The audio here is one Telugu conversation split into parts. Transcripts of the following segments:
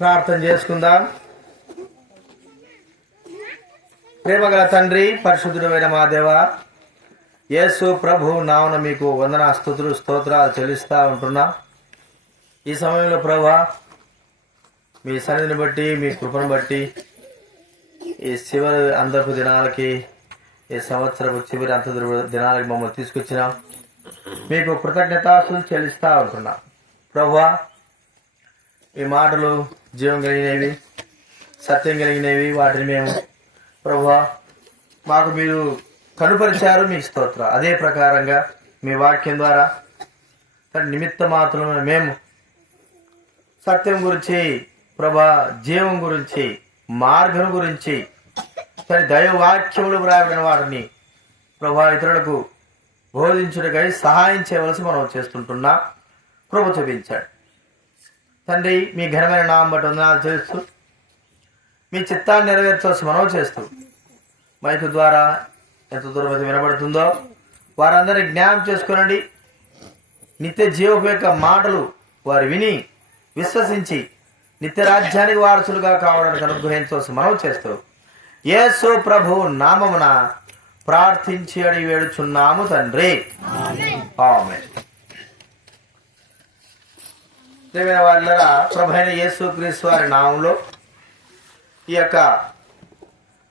ప్రార్థన చేసుకుందాం. ప్రేమగల తండ్రి, పరిశుద్ధుడైన మా దేవ, యేసు ప్రభు నామమున మీకు వందన స్తుతులు స్తోత్రాలు చెల్లిస్తూ ఉంటున్నా. ఈ సమయంలో ప్రభా, మీ సన్నిధిని బట్టి, మీ కృపను బట్టి ఈ చివరి అందరపు దినాలకి, ఈ సంవత్సరపు చివరి అంత దినాలకి మమ్మల్ని తీసుకొచ్చినాం. మీకు కృతజ్ఞతాస్తులు చెల్లిస్తూ ఉంటున్నా. ప్రభువా, ఈ మాటలు జీవం కలిగినవి, సత్యం కలిగినవి. వాటిని మేము ప్రభువా మాకు మీరు కనుపరిచారు, మీకు స్తోత్రం. అదే ప్రకారంగా మీ వాక్యం ద్వారా నిమిత్త మాత్రమే మేము సత్యం గురించి, ప్రభా జీవం గురించి, మార్గం గురించి, దైవ వాక్యములు వ్రాయబడిన వాటిని ప్రభా ఇతరులకు బోధించుటకై సహాయం చేయవలసి మనం చేస్తుంటున్నా. కృప చూపించాడు తండ్రి. మీ ఘనమైన నామం బట్టి వందనాలు చేస్తూ, మీ చిత్తాన్ని నెరవేర్చవలసి మనం చేస్తూ, మైకు ద్వారా ఎంత దూరం అయితే వినబడుతుందో వారందరినీ జ్ఞానం చేసుకునండి. నిత్య జీవపు యొక్క మాటలు వారు విని విశ్వసించి నిత్య రాజ్యానికి వారసులుగా కావడానికి అనుగ్రహించవలసి మనం చేస్తూ, యేసు ప్రభు నామమున ప్రార్థించి అడిగి వేడుచున్నాము తండ్రి, ఆమేన్. ప్రియమైన వారులారా, ప్రభు అయిన యేసు క్రీస్తు వారి నామంలో ఈ యొక్క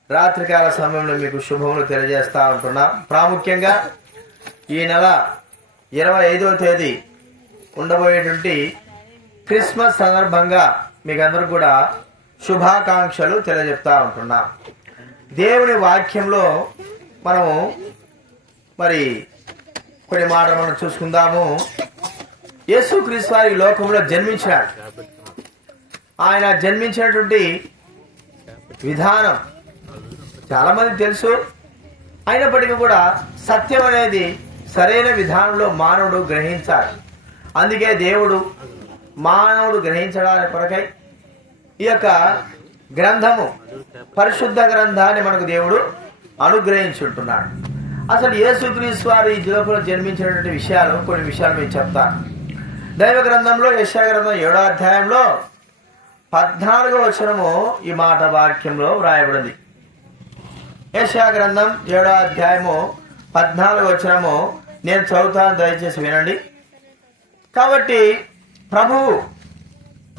రాత్రికాల సమయంలో మీకు శుభములు తెలియజేస్తా ఉంటున్నాం. ప్రాముఖ్యంగా ఈ నెల 25వ తేదీ ఉండబోయేటువంటి క్రిస్మస్ సందర్భంగా మీకు అందరూ కూడా శుభాకాంక్షలు తెలియజెప్తా ఉంటున్నాం. దేవుని వాక్యంలో మనము మరి కొన్ని మాటలు మనం చూసుకుందాము. యేసుక్రీస్తు వారు ఈ లోకంలో జన్మించాడు. ఆయన జన్మించినటువంటి విధానం చాలా మంది తెలుసు. అయినప్పటికీ కూడా సత్యం అనేది సరైన విధానంలో మానవుడు గ్రహించాలి. అందుకే దేవుడు మానవుడు గ్రహించడానికి కొరకై ఈ యొక్క గ్రంథము, పరిశుద్ధ గ్రంథాన్ని మనకు దేవుడు అనుగ్రహించుంటున్నాడు. అసలు యేసుక్రీస్తు వారు ఈ లోకంలో జన్మించినటువంటి విషయాలు, కొన్ని విషయాలు మీకు చెప్తాను. దైవ గ్రంథంలో యెషయా గ్రంథం 7వ అధ్యాయంలో 14వ వచనము ఈ మాట వాక్యంలో వ్రాయబడింది. యెషయా గ్రంథం 7వ అధ్యాయము 14వ వచనము నేను చదువుతాను, దయచేసి వినండి. కాబట్టి ప్రభువు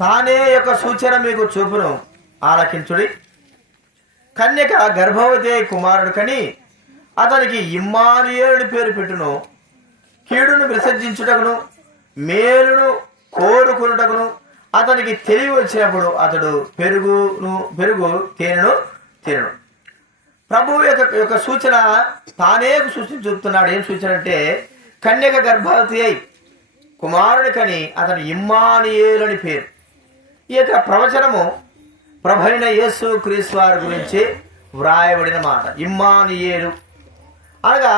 తానే యొక్క సూచన మీకు చూపును, ఆలకించుడి. కన్యక గర్భవతి కుమారుడు కని అతనికి ఇమ్మానుయేలుని పేరు పెట్టును. కీడును విసర్జించుటకును మేలును కోరుకునుటకును అతనికి తెలివి వచ్చినప్పుడు అతడు పెరుగు తేనెను తినను. ప్రభువు యొక్క సూచన తానే సూచన చూపుతున్నాడు. ఏం సూచన అంటే, కన్యక గర్భవతి అయి కుమారుని కని అతను ఇమ్మానుయేలుని పేరు. ఈ యొక్క ప్రవచనము ప్రభైన యేసు క్రీస్తు వారి గురించి వ్రాయబడిన మాట. ఇమ్మానుయేలు అనగా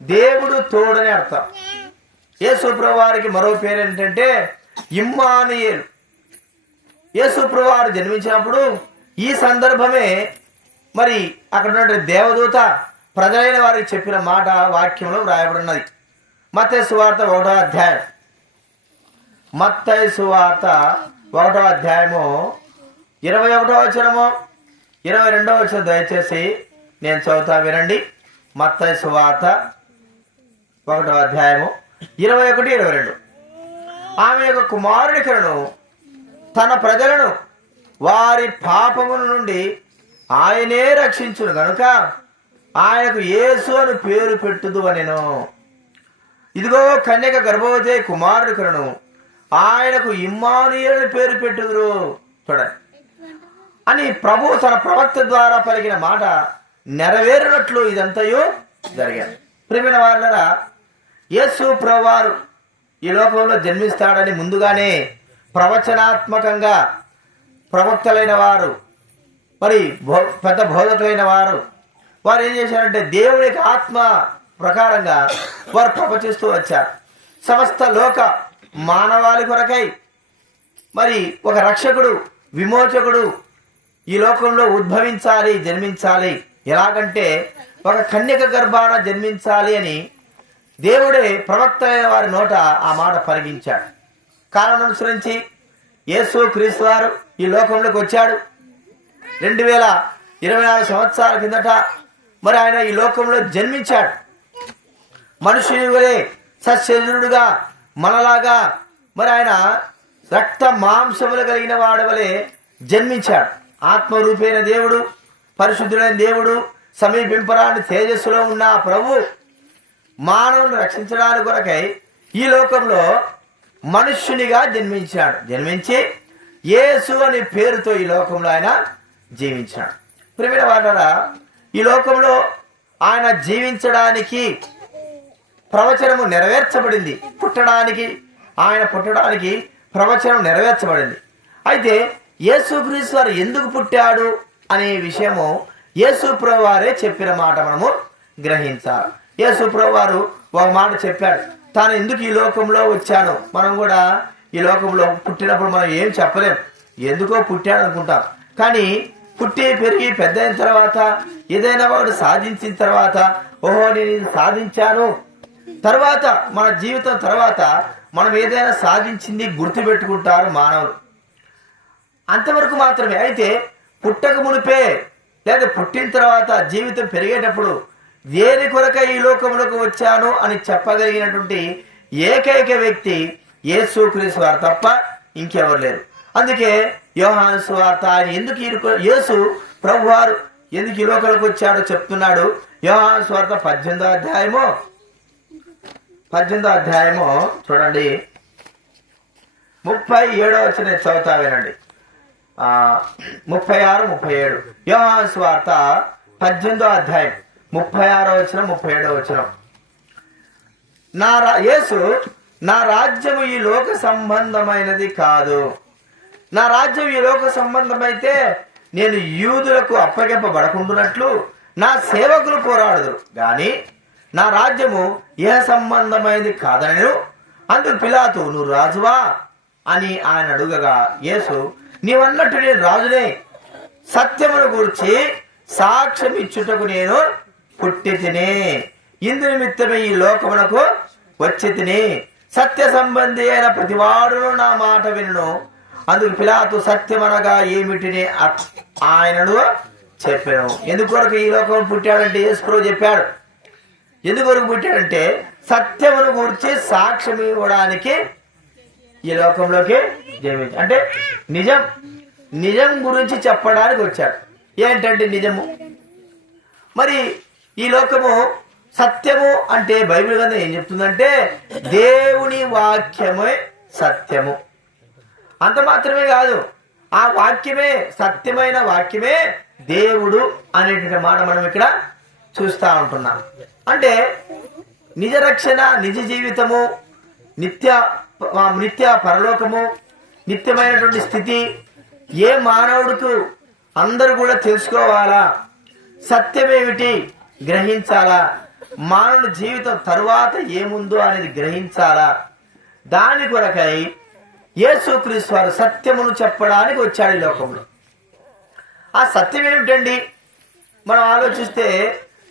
దేవుడు తోడని అర్థం. యేసు ప్రభు వారికి మరో పేరు ఏంటంటే ఇమ్మానుయేలు. యేసు ప్రభు వారు జన్మించినప్పుడు ఈ సందర్భమే మరి అక్కడ ఉన్నటువంటి దేవదూత ప్రజలైన వారికి చెప్పిన మాట వాక్యంలో వ్రాయబడినది. మత్తయి సువార్త 1వ అధ్యాయం, మత్తయి సువార్త 1వ అధ్యాయము 21వ వచనము 22వ వచనం దయచేసి నేను చదువుతా వినండి. మత్తయి సువార్త 1వ అధ్యాయము 21, 22. ఆమె యొక్క కుమారుని కలను తన ప్రజలను వారి పాపముల నుండి ఆయనే రక్షించును గనుక ఆయనకు యేసు అని పేరు పెట్టుదు అనెను. ఇదిగో కన్యక గర్భవతి కుమారుని కలను ఆయనకు ఇమ్మానుయేలు పేరు పెట్టుదురు చూడండి అని ప్రభు తన ప్రవక్త ద్వారా పలికిన మాట నెరవేరినట్లు ఇదంతయు జరిగారు. ప్రియమైన వారులారా, యేసు ప్రభువారు ఈ లోకంలో జన్మిస్తాడని ముందుగానే ప్రవచనాత్మకంగా ప్రవక్తలైన వారు, మరి పెద్ద బోధకులైన వారు ఏం చేశారంటే దేవుని యొక్క ఆత్మ ప్రకారంగా వారు ప్రవచిస్తూ వచ్చారు. సమస్త లోక మానవాళి కొరకై మరి ఒక రక్షకుడు, విమోచకుడు ఈ లోకంలో ఉద్భవించాలి, జన్మించాలి. ఎలాగంటే ఒక కన్యక గర్భాన జన్మించాలి అని దేవుడే ప్రవక్త అయిన వారి నోట ఆ మాట పలికించాడు. కారణం అనుసరించి యేసు క్రీస్తు వారు ఈ లోకంలోకి వచ్చాడు. 2024 సంవత్సరాల కిందట మరి ఆయన ఈ లోకంలో జన్మించాడు. మనుషుని వలె సశరీరుడుగా మనలాగా మరి ఆయన రక్త మాంసములు కలిగిన వాడి వలె జన్మించాడు. ఆత్మరూపైన దేవుడు, పరిశుద్ధుడైన దేవుడు, సమీపింపరాని తేజస్సులో ఉన్న ప్రభు మానవుని రక్షించడానికి కొరకై ఈ లోకంలో మనుష్యునిగా జన్మించాడు. జన్మించి యేసు అనే పేరుతో ఈ లోకంలో ఆయన జీవించాడు. ప్రియమైన వారలారా, ఈ లోకంలో ఆయన జీవించడానికి ప్రవచనము నెరవేర్చబడింది. ఆయన పుట్టడానికి ప్రవచనం నెరవేర్చబడింది. అయితే యేసుక్రీస్తు వారు ఎందుకు పుట్టాడు అనే విషయము యేసు ప్రభు వారే చెప్పిన మాట మనము గ్రహించాలి. యేసు ప్రభు వారు ఒక మాట చెప్పాడు, తాను ఎందుకు ఈ లోకంలో వచ్చాను. మనం కూడా ఈ లోకంలో పుట్టినప్పుడు మనం ఏం చెప్పలేం, ఎందుకో పుట్టాడు అనుకుంటాం. కానీ పుట్టి పెరిగి పెద్ద అయిన తర్వాత ఏదైనా వాడు సాధించిన తర్వాత, ఓహో నేను ఇది సాధించాను, తర్వాత మన జీవితం తర్వాత మనం ఏదైనా సాధించింది గుర్తుపెట్టుకుంటారు మానవులు, అంతవరకు మాత్రమే. అయితే పుట్టక మునిపే లేదా పుట్టిన తర్వాత జీవితం పెరిగేటప్పుడు దేని కొరక ఈ లోకంలోకి వచ్చాను అని చెప్పగలిగినటువంటి ఏకైక వ్యక్తి యేసుక్రీస్తు వారు తప్ప ఇంకెవరు లేరు. అందుకే యోహాను సువార్త ఆయన ఎందుకు యేసు ప్రభువారు ఎందుకు ఈ లోకంలోకి వచ్చాడో చెప్తున్నాడు. యోహాను సువార్త 18వ అధ్యాయము చూడండి, 37వ వచనం చదువుతా వినండి. 36, 37 యోహాను సువార్త 18వ అధ్యాయం 36వ వచనం 37వ వచనం. యేసు నా రాజ్యము ఈ లోక సంబంధమైనది కాదు. నా రాజ్యం ఈ లోక సంబంధమైతే నేను యూదులకు అప్పగింపబడకుండానట్లు నా సేవకులు పోరాడదు, గాని నా రాజ్యము ఏ సంబంధమైనది కాదనను. అందుకు పిలాతు, నువ్వు రాజువా అని ఆయన అడుగగా యేసు, నీవన్నట్టు నేను రాజునే, సత్యమును గూర్చి సాక్ష్యం ఇచ్చుటకు నేను పుట్టి తిని, ఇందు నిమిత్తమే ఈ లోకమునకు వచ్చి తిని, సత్య సంబంధి అయిన ప్రతివాడును నా మాట వినును. అందుకు పిలాతు, సత్యమనగా ఏమిటిని ఆయనను చెప్పాను. ఎందుకొరకు ఈ లోకం పుట్టాడంటే యేసు ప్రభు చెప్పాడు. ఎందుకొరకు పుట్టాడంటే సత్యమును గురించి సాక్ష్యం ఇవ్వడానికి ఈ లోకంలోకి జన్మించి, అంటే నిజం గురించి చెప్పడానికి వచ్చాడు. ఏంటంటే నిజము. మరి ఈ లోకము సత్యము అంటే బైబిల్ గ్రంథం ఏం చెప్తుందంటే దేవుని వాక్యమే సత్యము. అంత మాత్రమే కాదు, ఆ వాక్యమే సత్యమైన వాక్యమే దేవుడు అనేటువంటి మాట మనం ఇక్కడ చూస్తూ ఉంటున్నాం. అంటే నిజ రక్షణ, నిజ జీవితము, నిత్య పరలోకము, నిత్యమైనటువంటి స్థితి ఏ మానవుడికి అందరూ కూడా తెలుసుకోవాలా, సత్యమేమిటి గ్రహించాలా, మానవుడి జీవితం తరువాత ఏముందో అనేది గ్రహించాలా. దాని కొరకై యేసుక్రీస్తు వారు సత్యమును చెప్పడానికి వచ్చాడు ఈ లోకంలో. ఆ సత్యం ఏమిటండి? మనం ఆలోచిస్తే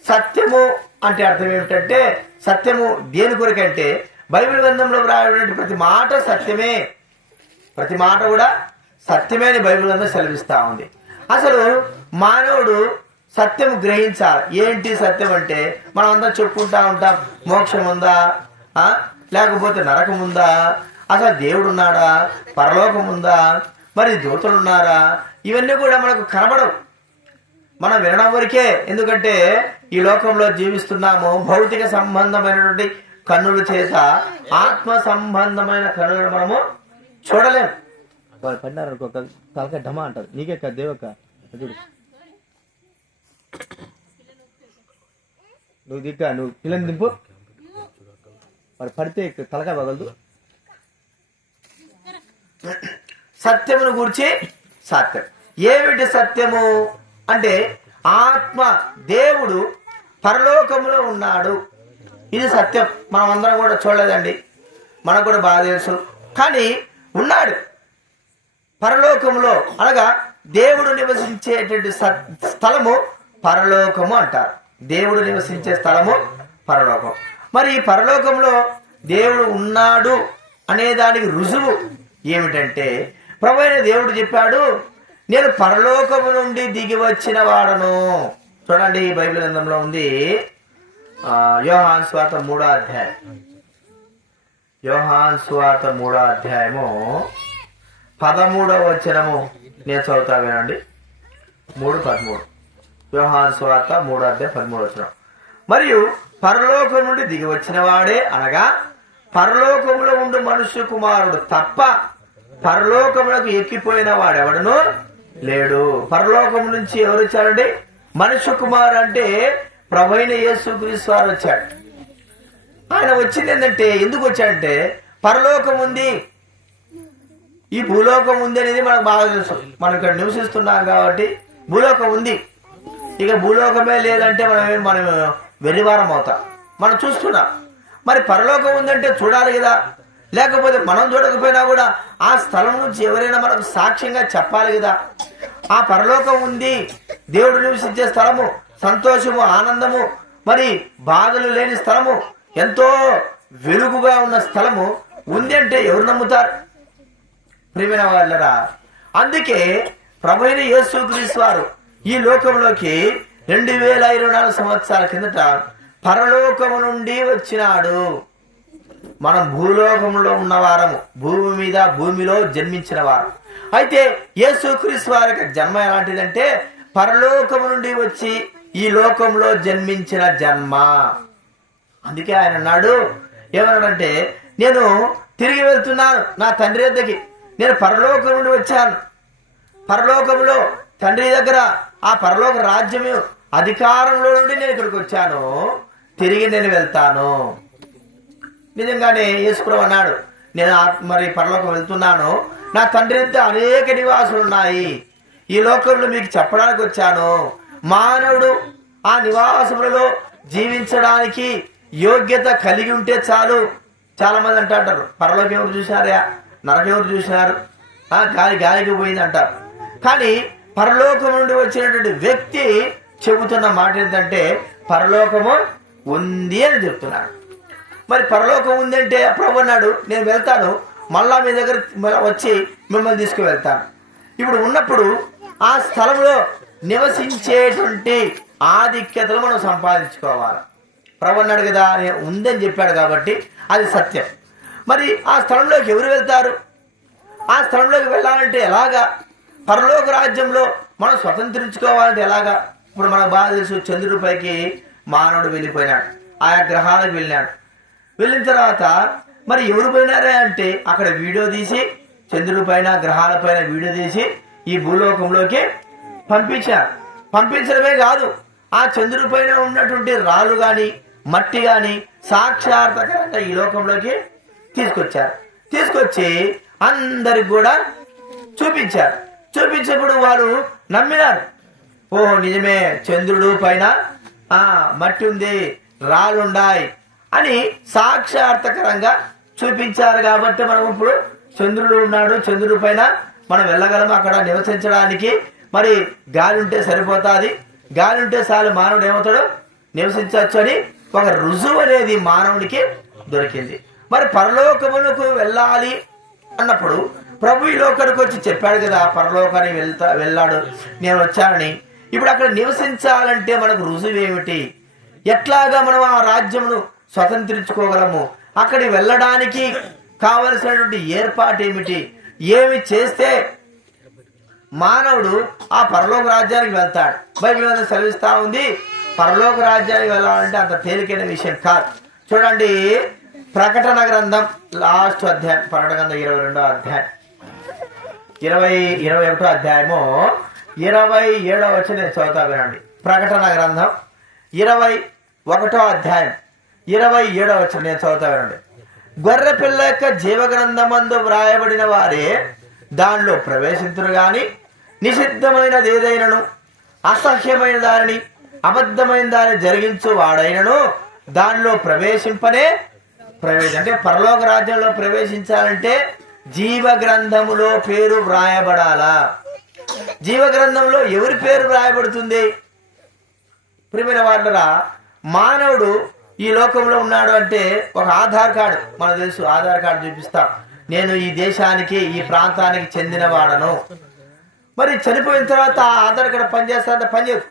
సత్యము అంటే అర్థం ఏమిటంటే, సత్యము దేని కొరకంటే బైబిల్ గ్రంథంలో రాయబడిన ప్రతి మాట సత్యమే, ప్రతి మాట కూడా సత్యమే అని బైబిల్ గ్రంథం సెలవిస్తూ ఉంది. అసలు మానవుడు సత్యం గ్రహించాలి. ఏంటి సత్యం అంటే మనం అందరం చెప్పుకుంటా ఉంటాం, మోక్షం ఉందా, లేకపోతే నరకం ఉందా, అసలు దేవుడు ఉన్నాడా, పరలోకం ఉందా, మరి దూతలు ఉన్నారా, ఇవన్నీ కూడా మనకు కనబడవు, మనం వినడం వరకే. ఎందుకంటే ఈ లోకంలో జీవిస్తున్నాము భౌతిక సంబంధమైనటువంటి కన్నుల చేత, ఆత్మ సంబంధమైన కన్నులను మనము చూడలేము. వాళ్ళు పడినారు అనుకో, తలకాయ ఢమా అంటారు, నీకే కదా దేవక్క, చూడు నువ్వు దిక్కా, నువ్వు పిల్లని దింపు, వాడు పడితే తలకాయ పగలదు. సత్యమును గురించి సత్యం ఏమిటి? సత్యము అంటే ఆత్మ, దేవుడు పరలోకంలో ఉన్నాడు, ఇది సత్యం. మనం అందరం కూడా చూడలేదండి, మనకు కూడా బాగా తెలుసు, కానీ ఉన్నాడు పరలోకంలో. అనగా దేవుడు నివసించేటువంటి స్థలము పరలోకము అంటారు. దేవుడు నివసించే స్థలము పరలోకం. మరి ఈ పరలోకంలో దేవుడు ఉన్నాడు అనే దానికి రుజువు ఏమిటంటే ప్రభు అయిన దేవుడు చెప్పాడు, నేను పరలోకము నుండి దిగి వచ్చిన వాడను. చూడండి, బైబిల్ గ్రంథంలో ఉంది, యోహాను సువార్త 3వ అధ్యాయం. యోహాను సువార్త 3వ అధ్యాయము 13వ వచనము నేను చదువుతా వినండి. 3:13. యోహాను సువార్త 3వ అధ్యాయం 13వ వచనం. మరియు పరలోకం నుండి దిగి వచ్చిన వాడే, అనగా పరలోకములో ఉండు మనుష్య కుమారుడు తప్ప పరలోకములకు ఎక్కిపోయిన వాడెవడను లేడు. పరలోకం నుంచి ఎవరు వచ్చారండి? మనుష్య కుమారుడు అంటే ప్రభువైన యేసుక్రీస్తు వారు వచ్చాడు. ఆయన వచ్చింది ఏంటంటే, ఎందుకు వచ్చాడంటే పరలోకం ఉంది, ఈ భూలోకం ఉంది అనేది మనకు బాగా తెలుసు. మనం ఇక్కడ నివసిస్తున్నాం కాబట్టి భూలోకం ఉంది. ఇక భూలోకమే లేదంటే మనం వెర్రివారం అవుతాం. మనం చూస్తున్నాం. మరి పరలోకం ఉందంటే చూడాలి కదా. లేకపోతే మనం చూడకపోయినా కూడా ఆ స్థలం నుంచి ఎవరైనా మనకు సాక్ష్యంగా చెప్పాలి కదా. ఆ పరలోకం ఉంది, దేవుడు నివసించే స్థలము, సంతోషము, ఆనందము, మరి బాధలు లేని స్థలము, ఎంతో వెలుగుగా ఉన్న స్థలము ఉంది అంటే ఎవరు నమ్ముతారు? ప్రియమైన వాళ్ళరా, అందుకే ప్రభువైన యేసుక్రీస్తు వారు ఈ లోకంలోకి 2024 సంవత్సరాల కిందట పరలోకము నుండి వచ్చినాడు. మనం భూలోకంలో ఉన్నవారము, భూమిలో జన్మించిన వారు. అయితే యేసుక్రీస్తు వారి యొక్క జన్మ ఎలాంటిదంటే పరలోకము నుండి వచ్చి ఈ లోకంలో జన్మించిన జన్మ. అందుకే ఆయన అన్నాడు, ఏమన్నాడంటే, నేను తిరిగి వెళ్తున్నాను నా తండ్రి వద్దకి, నేను పరలోకం నుండి వచ్చాను, పరలోకంలో తండ్రి దగ్గర ఆ పరలోక రాజ్యము అధికారంలో నుండి నేను ఇక్కడికి వచ్చాను, తిరిగి నేను వెళ్తాను. నిజంగానే యేసుప్రభు అన్నాడు, నేను మరి పరలోకం వెళ్తున్నాను, నా తండ్రి వద్ద అనేక నివాసాలు ఉన్నాయి, ఈ లోకంలో మీకు చెప్పడానికి వచ్చాను. మానవుడు ఆ నివాసములలో జీవించడానికి యోగ్యత కలిగి ఉంటే చాలు. చాలా మంది అంటారు, పరలోకం ఎవరు చూసినారా, నరకం ఎవరు చూసినారు, గాలికి పోయింది అంటారు. కానీ పరలోకం నుండి వచ్చినటువంటి వ్యక్తి చెబుతున్న మాట ఏంటంటే పరలోకము ఉంది అని చెప్తున్నాడు. మరి పరలోకం ఉందంటే ప్రభు అన్నాడు, నేను వెళ్తాను, మళ్ళా మీ దగ్గర వచ్చి మిమ్మల్ని తీసుకువెళ్తాను. ఇప్పుడు ఉన్నప్పుడు ఆ స్థలంలో నివసించేటువంటి ఆధిక్యతలు మనం సంపాదించుకోవాలి. ప్రభు అన్నాడు కదా, ఉందని చెప్పాడు కాబట్టి అది సత్యం. మరి ఆ స్థలంలోకి ఎవరు వెళ్తారు? ఆ స్థలంలోకి వెళ్ళాలంటే ఎలాగా? పరలోక రాజ్యంలో మనం స్వతంత్రించుకోవాలంటే ఎలాగా? ఇప్పుడు మనకు బాగా తెలుసు, చంద్రుడిపైకి మానవుడు వెళ్ళిపోయినాడు, ఆయా గ్రహాలకు వెళ్ళినాడు. వెళ్ళిన తర్వాత మరి ఎవరు పోయినారే అంటే అక్కడ వీడియో తీసి, చంద్రుడి పైన గ్రహాల పైన వీడియో తీసి ఈ భూలోకంలోకి పంపించారు. పంపించడమే కాదు, ఆ చంద్రుడి పైన ఉన్నటువంటి రాళ్ళు కానీ మట్టి కానీ సాక్షాత్కారంగా ఈ లోకంలోకి తీసుకొచ్చారు. తీసుకొచ్చి అందరికి కూడా చూపించారు. చూపించినప్పుడు వాళ్ళు నమ్మినారు, ఓ నిజమే, చంద్రుడు పైన మట్టి ఉంది, రాళ్ళుండాయి అని సాక్షాత్కారంగా చూపించారు. కాబట్టి మనం ఇప్పుడు చంద్రుడు ఉన్నాడు, చంద్రుడి పైన మనం వెళ్ళగలము, అక్కడ నివసించడానికి మరి గాలి ఉంటే సరిపోతుంది, గాలి ఉంటే చాలు మానవుడు ఏమవుతాడు, నివసించవచ్చు అని ఒక రుజువు అనేది మానవునికి దొరికింది. మరి పరలోకమునకు వెళ్ళాలి అన్నప్పుడు ప్రభు ఈ లోకానికి వచ్చి చెప్పాడు కదా, పరలోకానికి వెళ్ళాడు, నేను వచ్చానని. ఇప్పుడు అక్కడ నివసించాలంటే మనకు రుజువు ఏమిటి? ఎట్లాగా మనం ఆ రాజ్యమును స్వతంత్రించుకోగలము? అక్కడికి వెళ్ళడానికి కావలసినటువంటి ఏర్పాటు ఏమిటి? ఏమి చేస్తే మానవుడు ఆ పరలోక రాజ్యానికి వెళ్తాడు? బైబిల్ మీద సెలవిస్తా ఉంది, పరలోక రాజ్యానికి వెళ్ళాలంటే అంత తేలికైన విషయం కాదు. చూడండి, ప్రకటన గ్రంథం లాస్ట్ అధ్యాయం, ప్రకటన గ్రంథం 22వ అధ్యాయం, 21వ అధ్యాయము 27వ వచనం నేను చదువుతా వినండి. ప్రకటన గ్రంథం 21వ అధ్యాయం 27వ వచనం నేను చదువుతా వినండి. గొర్రె పిల్ల యొక్క జీవగ్రంథమందు వ్రాయబడిన వారే దానిలో ప్రవేశించురు గాని నిషిద్ధమైనది ఏదైనను అసహ్యమైన దానిని అబద్ధమైన దాన్ని జరిగించు వాడైనను దానిలో ప్రవేశింపనే అంటే పరలోక రాజ్యంలో ప్రవేశించాలంటే జీవ గ్రంథములో పేరు వ్రాయబడాలా? జీవ గ్రంథంలో ఎవరి పేరు వ్రాయబడుతుంది? ప్రియమైన వారులారా, మానవుడు ఈ లోకంలో ఉన్నాడు అంటే ఒక ఆధార్ కార్డు, మనకు తెలుసు, ఆధార్ కార్డు చూపిస్తాం, నేను ఈ దేశానికి ఈ ప్రాంతానికి చెందిన వాడను. మరి చనిపోయిన తర్వాత ఆధార్ కార్డు పనిచేస్తారంటే పనిచేయదు.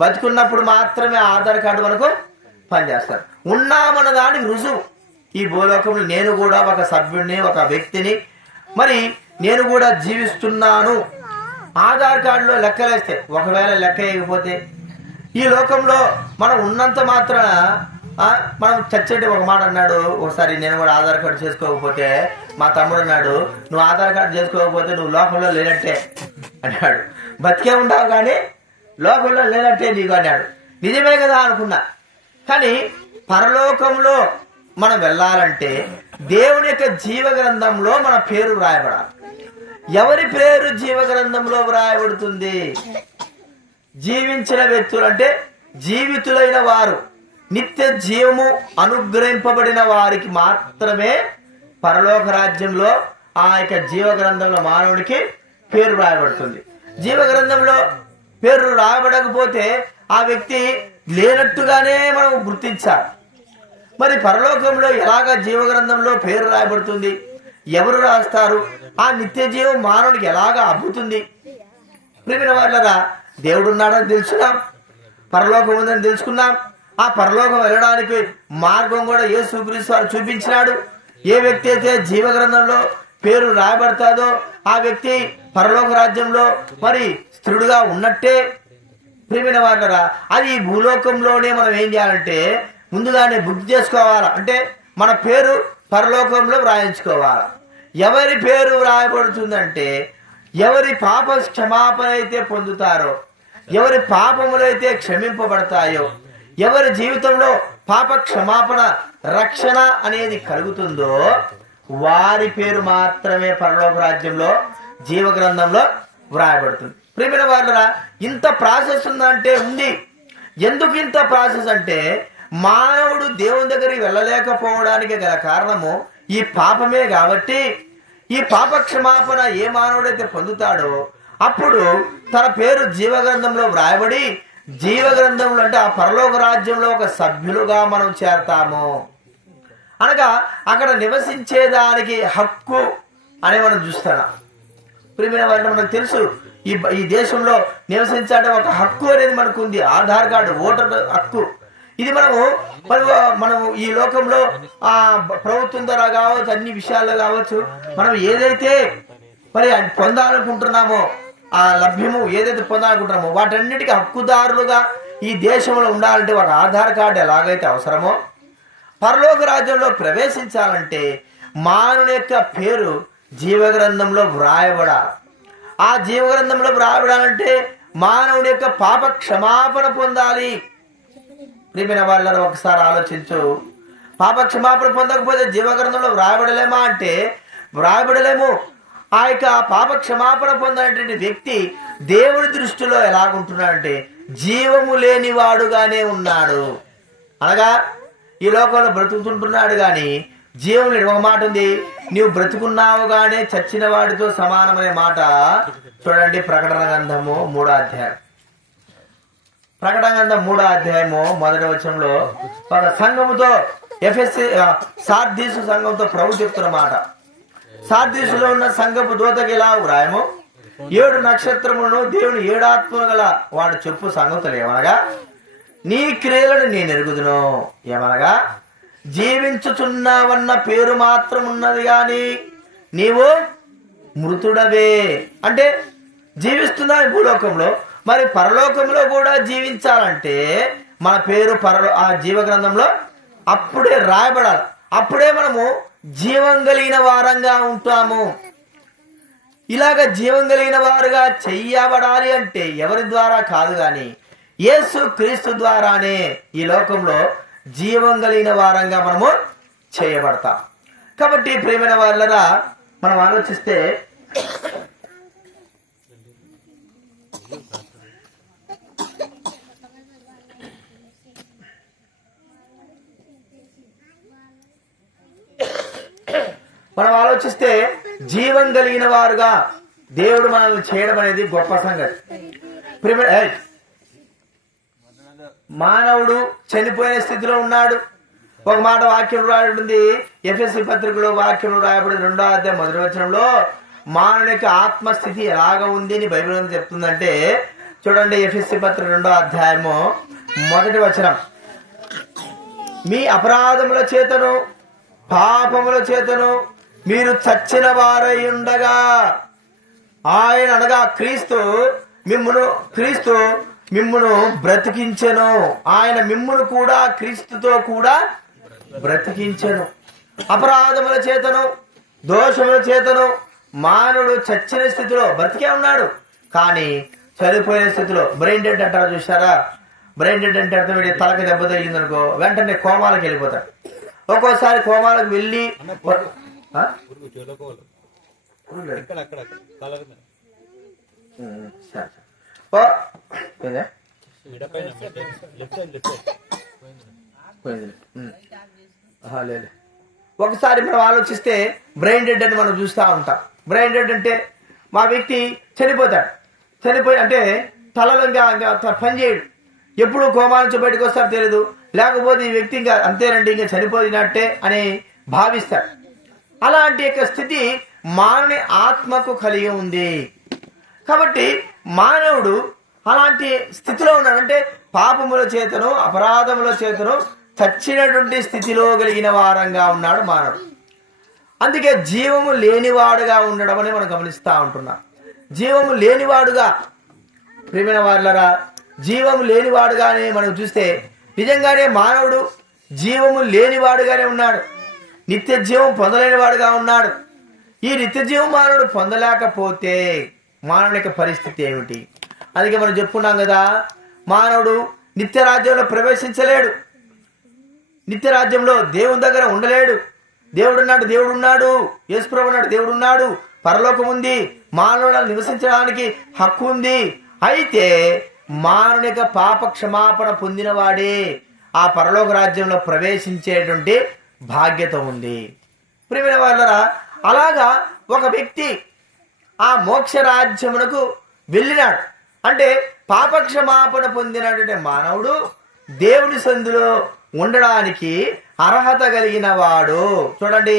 బతుకున్నప్పుడు మాత్రమే ఆధార్ కార్డు మనకు పనిచేస్తారు. ఉన్నామన్న దానికి రుజువు. ఈ భూలోకంలో నేను కూడా ఒక సభ్యుడిని, ఒక వ్యక్తిని, మరి నేను కూడా జీవిస్తున్నాను. ఆధార్ కార్డులో లెక్కలేస్తే, ఒకవేళ లెక్క వేయకపోతే ఈ లోకంలో మనం ఉన్నంత మాత్రాన మనం చచ్చేటి ఒక మాట అన్నాడు ఒకసారి. నేను కూడా ఆధార్ కార్డు చేసుకోకపోతే మా తమ్ముడు అన్నాడు, నువ్వు ఆధార్ కార్డు చేసుకోకపోతే నువ్వు లోకంలో లేనట్టే అన్నాడు. బతికే ఉంటావు కానీ లోకంలో లేనట్టే నీకు అన్నాడు. నిజమే కదా అనుకున్నా. కానీ పరలోకంలో మనం వెళ్ళాలంటే దేవుని యొక్క జీవ గ్రంథంలో మన పేరు వ్రాయబడాలి. ఎవరి పేరు జీవ గ్రంథంలో వ్రాయబడుతుంది? జీవించిన వ్యక్తులు, అంటే జీవితులైన వారు, నిత్య జీవము అనుగ్రహింపబడిన వారికి మాత్రమే పరలోక రాజ్యంలో ఆ యొక్క జీవ గ్రంథంలో మానవుడికి పేరు రాయబడుతుంది. జీవ గ్రంథంలో పేరు రాయబడకపోతే ఆ వ్యక్తి లేనట్టుగానే మనం గుర్తించాలి. మరి పరలోకంలో ఎలాగ జీవ గ్రంథంలో పేరు రాయబడుతుంది? ఎవరు రాస్తారు? ఆ నిత్య జీవం మానవుడికి ఎలాగ అబ్బుతుంది? ప్రియమైన వాళ్ళరా, దేవుడు ఉన్నాడని తెలుసుకున్నాం, పరలోకం ఉందని తెలుసుకున్నాం. ఆ పరలోకం వెళ్ళడానికి మార్గం కూడా యేసుక్రీస్తు వారు చూపించినాడు. ఏ వ్యక్తి అయితే జీవ గ్రంథంలో పేరు రాయబడతాదో ఆ వ్యక్తి పరలోక రాజ్యంలో మరి స్థిరుడుగా ఉన్నట్టే. ప్రియమైన వాళ్ళరా, అది భూలోకంలోనే మనం ఏం చేయాలంటే ముందుగానే బుక్ చేసుకోవాలా. అంటే మన పేరు పరలోకంలో వ్రాయించుకోవాలి. ఎవరి పేరు వ్రాయబడుతుందంటే ఎవరి పాప క్షమాపణ అయితే పొందుతారో, ఎవరి పాపములైతే క్షమింపబడతాయో, ఎవరి జీవితంలో పాప క్షమాపణ రక్షణ అనేది కలుగుతుందో వారి పేరు మాత్రమే పరలోక రాజ్యంలో జీవ గ్రంథంలో వ్రాయబడుతుంది. ప్రియమైన వాళ్ళరా, ఇంత ప్రాసెస్ ఉందంటే ఉంది. ఎందుకు ఇంత ప్రాసెస్ అంటే మానవుడు దేవుని దగ్గరికి వెళ్ళలేకపోవడానికి గల కారణము ఈ పాపమే. కాబట్టి ఈ పాప క్షమాపణ ఏ మానవుడైతే పొందుతాడో అప్పుడు తన పేరు జీవ గ్రంథంలో వ్రాయబడి జీవ గ్రంథంలో అంటే ఆ పరలోక రాజ్యంలో ఒక సభ్యులుగా మనం చేరతాము. అనగా అక్కడ నివసించేదానికి హక్కు అని మనం చూస్తున్నాం. ప్రియమైన వారిని మనకు తెలుసు, ఈ దేశంలో నివసించాలంటే ఒక హక్కు అనేది మనకు ఉంది. ఆధార్ కార్డు, ఓటర్ హక్కు. ఇది మనం ఈ లోకంలో ఆ ప్రభుత్వం ద్వారా కావచ్చు, అన్ని విషయాల్లో కావచ్చు, మనం ఏదైతే మరి పొందాలనుకుంటున్నామో ఆ లభ్యము ఏదైతే పొందాలనుకుంటున్నామో వాటన్నిటికీ హక్కుదారులుగా ఈ దేశంలో ఉండాలంటే ఒక ఆధార్ కార్డు ఎలాగైతే అవసరమో పరలోక రాజ్యంలో ప్రవేశించాలంటే మానవుని యొక్క పేరు జీవగ్రంథంలో వ్రాయబడాలి. ఆ జీవగ్రంథంలో వ్రాయబడాలంటే మానవుడి యొక్క పాప క్షమాపణ పొందాలి. ప్రియమైన వాళ్ళని ఒకసారి ఆలోచించు. పాప క్షమాపణ పొందకపోతే జీవగ్రంథంలో వ్రాయబడలేమా అంటే వ్రాయబడలేము. ఆ యొక్క పాప క్షమాపణ పొందినటువంటి వ్యక్తి దేవుని దృష్టిలో ఎలాగుంటున్నాడంటే జీవము లేని వాడుగానే ఉన్నాడు. అనగా ఈ లోకంలో బ్రతుకుతుంటున్నాడు కానీ జీవం లేని. ఒక మాట ఉంది, నీవు బ్రతుకున్నావు గానే చచ్చిన వాడితో సమానమనే మాట చూడండి. ప్రకటన గ్రంథము 3వ అధ్యాయం. ప్రకటన గ్రంథం 3వ అధ్యాయము 1వ వచనంలో ఒక సంఘముతో సార్దీసు సంఘంతో ప్రభు చెప్తున్న మాట. సార్దీసులో ఉన్న సంఘపు దూతకి ఇలా వ్రాయము, 7 నక్షత్రములను దేవుని 7 ఆత్మలు గల వాడు చెప్పు సంగతులు ఏమనగా, నీ క్రియలను నేను ఎరుగుదును. ఏమనగా జీవించుచున్నావన్న పేరు మాత్రం ఉన్నది గాని నీవు మృతుడవే. అంటే జీవిస్తున్నావు భూలోకంలో, మరి పరలోకంలో కూడా జీవించాలంటే మన పేరు ఆ జీవ గ్రంథంలో అప్పుడే రాయబడాలి. అప్పుడే మనము జీవం కలిగిన వారంగా ఉంటాము. ఇలాగ జీవం కలిగిన వారుగా చెయ్యబడాలి అంటే ఎవరి ద్వారా కాదు కానీ యేసు క్రీస్తు ద్వారానే ఈ లోకంలో జీవం కలిగిన వారంగా మనము చేయబడతాం. కాబట్టి ప్రియమైన వాళ్ళరా, మనం ఆలోచిస్తే జీవం కలిగిన వారుగా దేవుడు మనల్ని చేయడం అనేది గొప్ప సంగతి. మానవుడు చనిపోయిన స్థితిలో ఉన్నాడు. ఒక మాట వాక్యం రాయబడింది, ఎఫెసీ పత్రికలో వాక్యం రాయబడింది 2వ అధ్యాయం 1వ వచనంలో మానవుని యొక్క ఆత్మస్థితి ఎలాగ ఉంది అని బైబిల్ అని చెప్తుందంటే చూడండి. ఎఫెసీ పత్రిక 2వ అధ్యాయము 1వ వచనం, మీ అపరాధముల చేతను పాపముల చేతను మీరు చచ్చిన వారై ఉండగా ఆయన అనగా క్రీస్తు మిమ్మును బ్రతికించెను. ఆయన మిమ్మును కూడా క్రీస్తుతో కూడా బ్రతికించెను. అపరాధముల చేతను దోషముల చేతను మానవుడు చచ్చిన స్థితిలో బ్రతికే ఉన్నాడు, కానీ చనిపోయిన స్థితిలో బ్రెయిన్ డెడ్ అంటారు చూసారా. బ్రెయిన్ డెడ్ అంటే అర్థం ఏంటి? తలకి దెబ్బ తగిలిందనుకో వెంటనే కోమాలకు వెళ్ళిపోతాడు. ఒక్కోసారి కోమాలకు వెళ్ళి ఒకసారి మనం ఆలోచిస్తే బ్రెయిన్ డెడ్ అని మనం చూస్తూ ఉంటాం. బ్రెయిన్ డెడ్ అంటే మా వ్యక్తి చనిపోయి అంటే తలలో ఇంకా పని చేయడు, ఎప్పుడు కోమా నుంచి బయటకు వస్తారో తెలియదు, లేకపోతే ఈ వ్యక్తి ఇంకా అంతేనండి ఇంకా చనిపోయినట్టే అని భావిస్తాడు. అలాంటి యొక్క స్థితి మానవుని ఆత్మకు కలిగి ఉంది. కాబట్టి మానవుడు అలాంటి స్థితిలో ఉన్నాడు, అంటే పాపముల చేతను అపరాధముల చేతను చచ్చినటువంటి స్థితిలో కలిగిన వారంగా ఉన్నాడు మానవుడు. అందుకే జీవము లేనివాడుగా ఉండడం అని మనం గమనిస్తూ ఉంటున్నాం. జీవము లేనివాడుగా, ప్రియమైన వారులారా, జీవము లేనివాడుగానే మనం చూస్తే నిజంగానే మానవుడు జీవము లేనివాడుగానే ఉన్నాడు, నిత్య జీవం పొందలేనివాడుగా ఉన్నాడు. ఈ నిత్య జీవం మానవుడు పొందలేకపోతే మానవుని యొక్క పరిస్థితి ఏమిటి? అందుకే మనం చెప్పుకున్నాం కదా, మానవుడు నిత్య రాజ్యంలో ప్రవేశించలేడు, నిత్య రాజ్యంలో దేవుని దగ్గర ఉండలేడు. దేవుడు ఉన్నాడు, యేసుప్రభు ఉన్నాడు, దేవుడు ఉన్నాడు, పరలోకం ఉంది, మానవుడు నివసించడానికి హక్కు ఉంది. అయితే మానవుని యొక్క పాప క్షమాపణ పొందినవాడే ఆ పరలోక రాజ్యంలో ప్రవేశించేటువంటి బాధ్యత ఉంది. ప్రియమైన వాళ్ళరా, అలాగా ఒక వ్యక్తి ఆ మోక్ష రాజ్యమునకు వెళ్ళినాడు అంటే పాపక్షమాపణ పొందినటువంటి మానవుడు దేవుని సందులో ఉండడానికి అర్హత కలిగిన వాడు. చూడండి,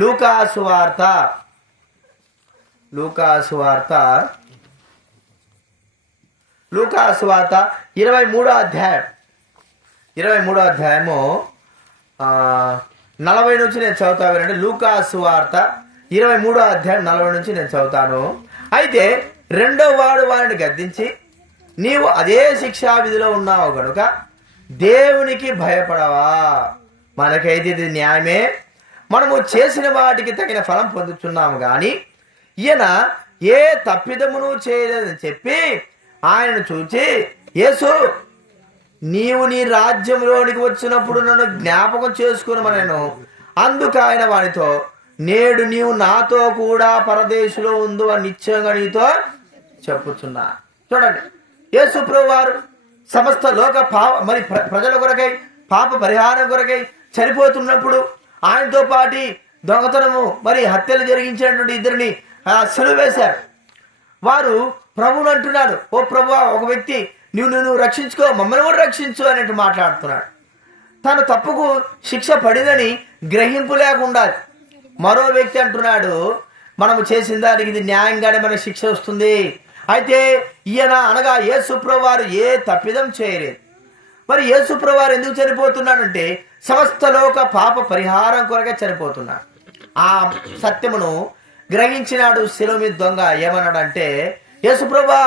లూకాసు వార్త 23వ అధ్యాయము 40 నుంచి నేను చదువుతా వినండి. లూకాసు వార్త 23వ అధ్యాయం 40 నుంచి నేను చదువుతాను. అయితే రెండో వాడు వారిని గద్దించి, నీవు అదే శిక్షా విధిలో ఉన్నావు గనుక దేవునికి భయపడవా? మనకైతే ఇది న్యాయమే, మనము చేసిన వాటికి తగిన ఫలం పొందుతున్నాము గాని ఈయన ఏ తప్పిదమును చేయలేదని చెప్పి ఆయనను చూచి, యేసు నీవు నీ రాజ్యంలోనికి వచ్చినప్పుడు నన్ను జ్ఞాపకం చేసుకునమనెను. అందుకు ఆయన వానితో, నేడు నీవు నాతో కూడా పరదేశులో ఉందో అని నిశ్చయంగా నీతో చెప్పుచున్నా. చూడండి, యేసు ప్రభువు వారు సమస్త లోక ప్రజల కొరకై పాప పరిహారం కొరకై చనిపోతున్నప్పుడు ఆయనతో పాటి దొంగతనము హత్యలు జరిగించినటువంటి ఇద్దరిని సిలువ వేశారు. వారు ప్రభువుని అంటున్నాడు, ఓ ప్రభువా, ఒక వ్యక్తి నువ్వు రక్షించుకో, మమ్మల్ని కూడా రక్షించు అనేట్టు మాట్లాడుతున్నాడు. తన తప్పుకు శిక్ష పడిందని గ్రహింపు లేకుండా మరో వ్యక్తి అంటున్నాడు, మనము చేసిన దానికి ఇది న్యాయంగానే మనకు శిక్ష వస్తుంది. అయితే ఈయన అనగా యేసుప్రభువు వారు ఏ తప్పిదం చేయలేదు. మరి యేసుప్రభువు వారు ఎందుకు చనిపోతున్నాడంటే సమస్త లోక పాప పరిహారం కొరకే చనిపోతున్నాడు. ఆ సత్యమును గ్రహించినాడు శిలువ మీద దొంగ. ఏమన్నాడంటే, యేసుప్రభువా,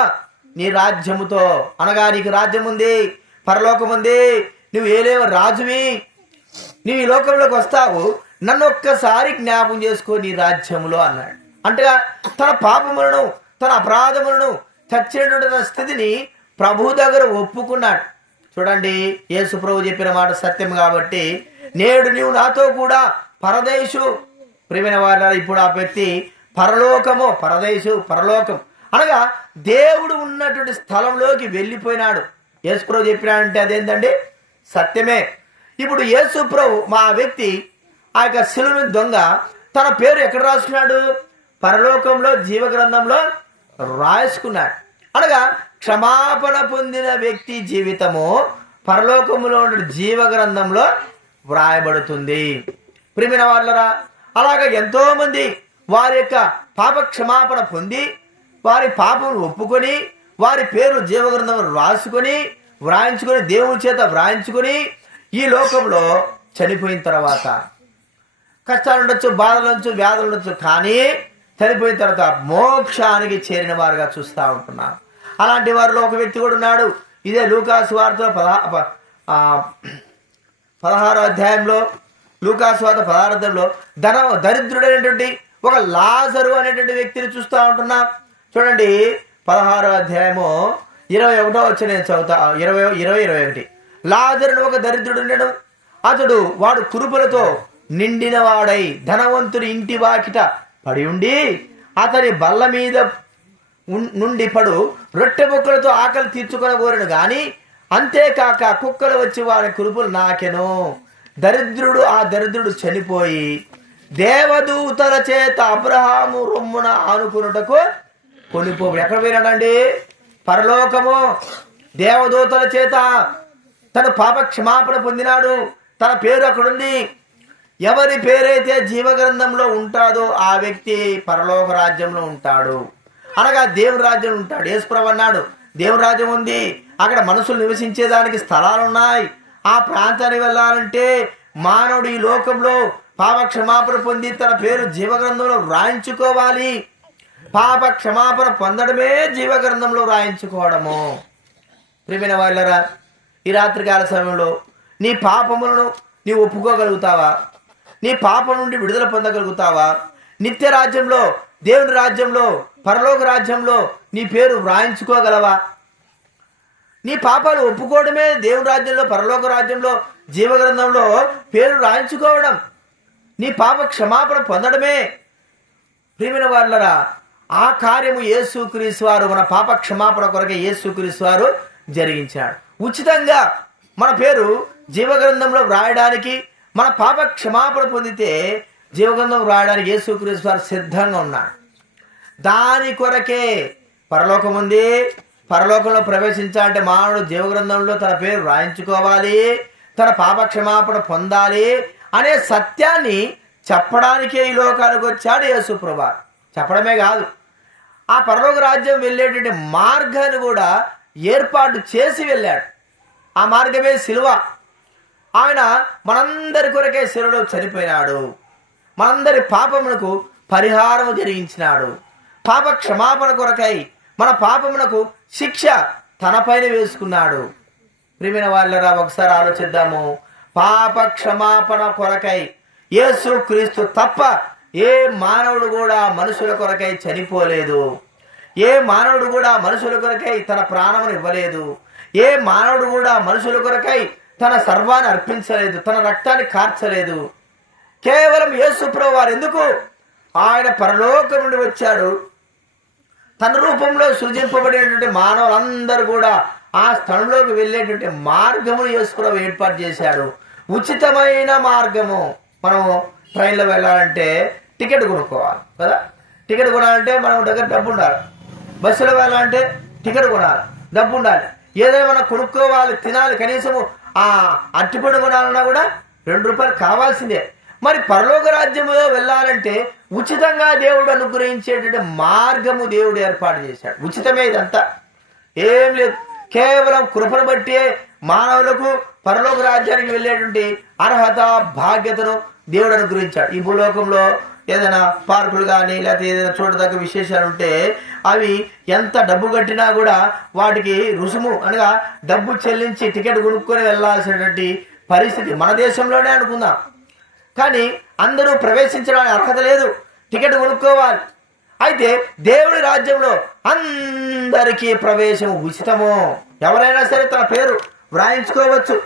నీ రాజ్యముతో అనగా నీకు రాజ్యం ఉంది, పరలోకం ఉంది, నువ్వు ఏలేవ రాజువి, నువ్వు ఈ లోకంలోకి వస్తావు, నన్ను ఒక్కసారి జ్ఞాపం చేసుకో నీ రాజ్యములో అన్నాడు. అంటే తన పాపములను తన అపరాధములను చచ్చినటువంటి తన స్థితిని ప్రభు దగ్గర ఒప్పుకున్నాడు. చూడండి, యేసు ప్రభు చెప్పిన మాట సత్యం కాబట్టి, నేడు నీవు నాతో కూడా పరదేశు. ప్రియమైన వారు, ఇప్పుడు ఆ వ్యక్తి పరలోకం అనగా దేవుడు ఉన్నటువంటి స్థలంలోకి వెళ్ళిపోయినాడు. యేసు ప్రభు చెప్పినాడంటే అదేంటండి? సత్యమే. ఇప్పుడు యేసు ప్రభు మా వ్యక్తి ఆ యొక్క శిలువ దొంగ తన పేరు ఎక్కడ రాసుకున్నాడు? పరలోకంలో జీవగ్రంథంలో రాసుకున్నాడు. అనగా క్షమాపణ పొందిన వ్యక్తి జీవితము పరలోకంలో ఉన్న జీవగ్రంథంలో వ్రాయబడుతుంది. ప్రియమైన వాళ్ళరా, అలాగే ఎంతో మంది వారి యొక్క పాప క్షమాపణ పొంది వారి పాపములు ఒప్పుకొని వారి పేరు జీవగ్రంథంలో వ్రాయించుకొని దేవుని చేత వ్రాయించుకొని ఈ లోకంలో చనిపోయిన తర్వాత కష్టాలు ఉండొచ్చు, బాధలు ఉండొచ్చు, వ్యాధులు ఉండొచ్చు, కానీ చనిపోయిన తర్వాత మోక్షానికి చేరిన వారుగా చూస్తూ ఉంటున్నాం. అలాంటి వారిలో ఒక వ్యక్తి కూడా ఉన్నాడు. ఇదే లూకాసు వార్తలో 16వ అధ్యాయంలో, లూకాసు వార్త 16వ అధ్యాయంలో దరిద్రుడైనటువంటి ఒక లాజరు అనేటువంటి వ్యక్తిని చూస్తూ ఉంటున్నాం. చూడండి, 16వ అధ్యాయము 21వ వచనం నేను చదువుతా. 21 లాజరును ఒక దరిద్రుడు ఉండడు. వాడు కురుపులతో నిండిన వాడై ధనవంతుని ఇంటి వాకిట పడి ఉండి అతని బల్ల మీద నుండి పడు రొట్టె ముక్కలతో ఆకలి తీర్చుకొనగోరను గాని అంతేకాక కుక్కలు వచ్చి వారి కురుపులు నాకెను. ఆ దరిద్రుడు చనిపోయి దేవదూతల చేత అబ్రహాము రొమ్మున ఆనుకున్నటకు కొనిపోడు. ఎక్కడ పోయినాడండి? పరలోకము. దేవదూతల చేత తన పాప క్షమాపణ పొందినాడు. తన పేరు అక్కడుంది. ఎవరి పేరైతే జీవగ్రంథంలో ఉంటాడో ఆ వ్యక్తి పరలోక రాజ్యంలో ఉంటాడు, అనగా దేవుని రాజ్యం ఉంటాడు. యేసుప్రభు అన్నాడు, దేవుని రాజ్యం ఉంది, అక్కడ మనుషులు నివసించేదానికి స్థలాలు ఉన్నాయి. ఆ ప్రాంతానికి వెళ్ళాలంటే మానవుడు ఈ లోకంలో పాప క్షమాపణ పొంది తన పేరు జీవగ్రంథంలో వ్రాయించుకోవాలి. పాప క్షమాపణ పొందడమే జీవగ్రంథంలో వ్రాయించుకోవడము. ప్రియమైన వాళ్ళరా, ఈ రాత్రికాల సమయంలో నీ పాపములను నీవు ఒప్పుకోగలుగుతావా? నీ పాపం నుండి విడుదల పొందగలుగుతావా? నిత్య రాజ్యంలో, దేవుని రాజ్యంలో, పరలోక రాజ్యంలో నీ పేరు వ్రాయించుకోగలవా? నీ పాపాలు ఒప్పుకోవడమే దేవుని రాజ్యంలో, పరలోక రాజ్యంలో, జీవగ్రంథంలో పేరు రాయించుకోవడం. నీ పాప క్షమాపణ పొందడమే. ప్రియమైన వాళ్ళరా, ఆ కార్యము యేసుక్రీస్తు వారు మన పాప క్షమాపణ కొరకే యేసుక్రీస్తు వారు జరిగించాడు. ఉచితంగా మన పేరు జీవగ్రంథంలో వ్రాయడానికి, మన పాప క్షమాపణ పొందితే జీవగ్రంథం వ్రాయడానికి యేసుక్రీస్తు వారు సిద్ధంగా ఉన్నాడు. దాని కొరకే పరలోకం ఉంది. పరలోకంలో ప్రవేశించాలంటే మానవుడు జీవగ్రంథంలో తన పేరు వ్రాయించుకోవాలి, తన పాప క్షమాపణ పొందాలి అనే సత్యాన్ని చెప్పడానికే ఈ లోకానికి వచ్చాడు యేసుప్రభు. చెప్పడమే కాదు, ఆ పరలోక రాజ్యం వెళ్ళేటువంటి మార్గాన్ని కూడా ఏర్పాటు చేసి వెళ్ళాడు. ఆ మార్గమే సిలువ. ఆయన మనందరి కొరకే శిలువలో చనిపోయినాడు. మనందరి పాపమునకు పరిహారము జరిగించినాడు. పాప క్షమాపణ కొరకై మన పాపమునకు శిక్ష తనపైన వేసుకున్నాడు. ప్రియమైన వాళ్ళరా, ఒకసారి ఆలోచిద్దాము. పాప క్షమాపణ కొరకై యేసుక్రీస్తు తప్ప ఏ మానవుడు కూడా మనుషుల కొరకై చనిపోలేదు. ఏ మానవుడు కూడా మనుషుల కొరకై తన ప్రాణమును ఇవ్వలేదు. ఏ మానవుడు కూడా మనుషుల కొరకై తన సర్వాన్ని అర్పించలేదు, తన రక్తాన్ని కార్చలేదు. కేవలం యేసుప్రభు వారు ఎందుకు? ఆయన పరలోకం నుండి వచ్చాడు. తన రూపంలో సృజింపబడినటువంటి మానవులందరూ కూడా ఆ స్థలంలోకి వెళ్ళేటువంటి మార్గమును యేసుప్రభు ఏర్పాటు చేశాడు. ఉచితమైన మార్గము. మనము ట్రైన్లో వెళ్ళాలంటే టికెట్ కొనుక్కోవాలి కదా. టికెట్ కొనాలంటే మనం దగ్గర డబ్బు ఉండాలి. బస్సులో వెళ్ళాలంటే టికెట్ కొనాలి, డబ్బు ఉండాలి. ఏదైనా మనం కొనుక్కోవాలి, తినాలి, కనీసము ఆ అట్టిపండు కొనాలన్నా కూడా 2 రూపాయలు కావాల్సిందే. మరి పరలోక రాజ్యంలో వెళ్ళాలంటే ఉచితంగా దేవుడు అనుగ్రహించేటువంటి మార్గము దేవుడు ఏర్పాటు చేశాడు. ఉచితమే ఇదంతా, ఏం లేదు. కేవలం కృపను బట్టే మానవులకు పరలోక రాజ్యానికి వెళ్ళేటువంటి అర్హత, బాధ్యతను దేవుడు అనుగ్రహించాడు. ఈ భూలోకంలో ఏదైనా పార్కులు కానీ లేకపోతే ఏదైనా చూడదగ్గ విశేషాలు ఉంటే అవి ఎంత డబ్బు కట్టినా కూడా వాటికి రుసుము అనగా డబ్బు చెల్లించి టికెట్ కొనుక్కొని వెళ్ళాల్సినటువంటి పరిస్థితి మన దేశంలోనే అనుకుందాం. కానీ అందరూ ప్రవేశించడానికి అర్హత లేదు, టికెట్ కొనుక్కోవాలి. అయితే దేవుడి రాజ్యంలో అందరికీ ప్రవేశం ఉచితము. ఎవరైనా సరే తన పేరు వ్రాయించుకోవచ్చు.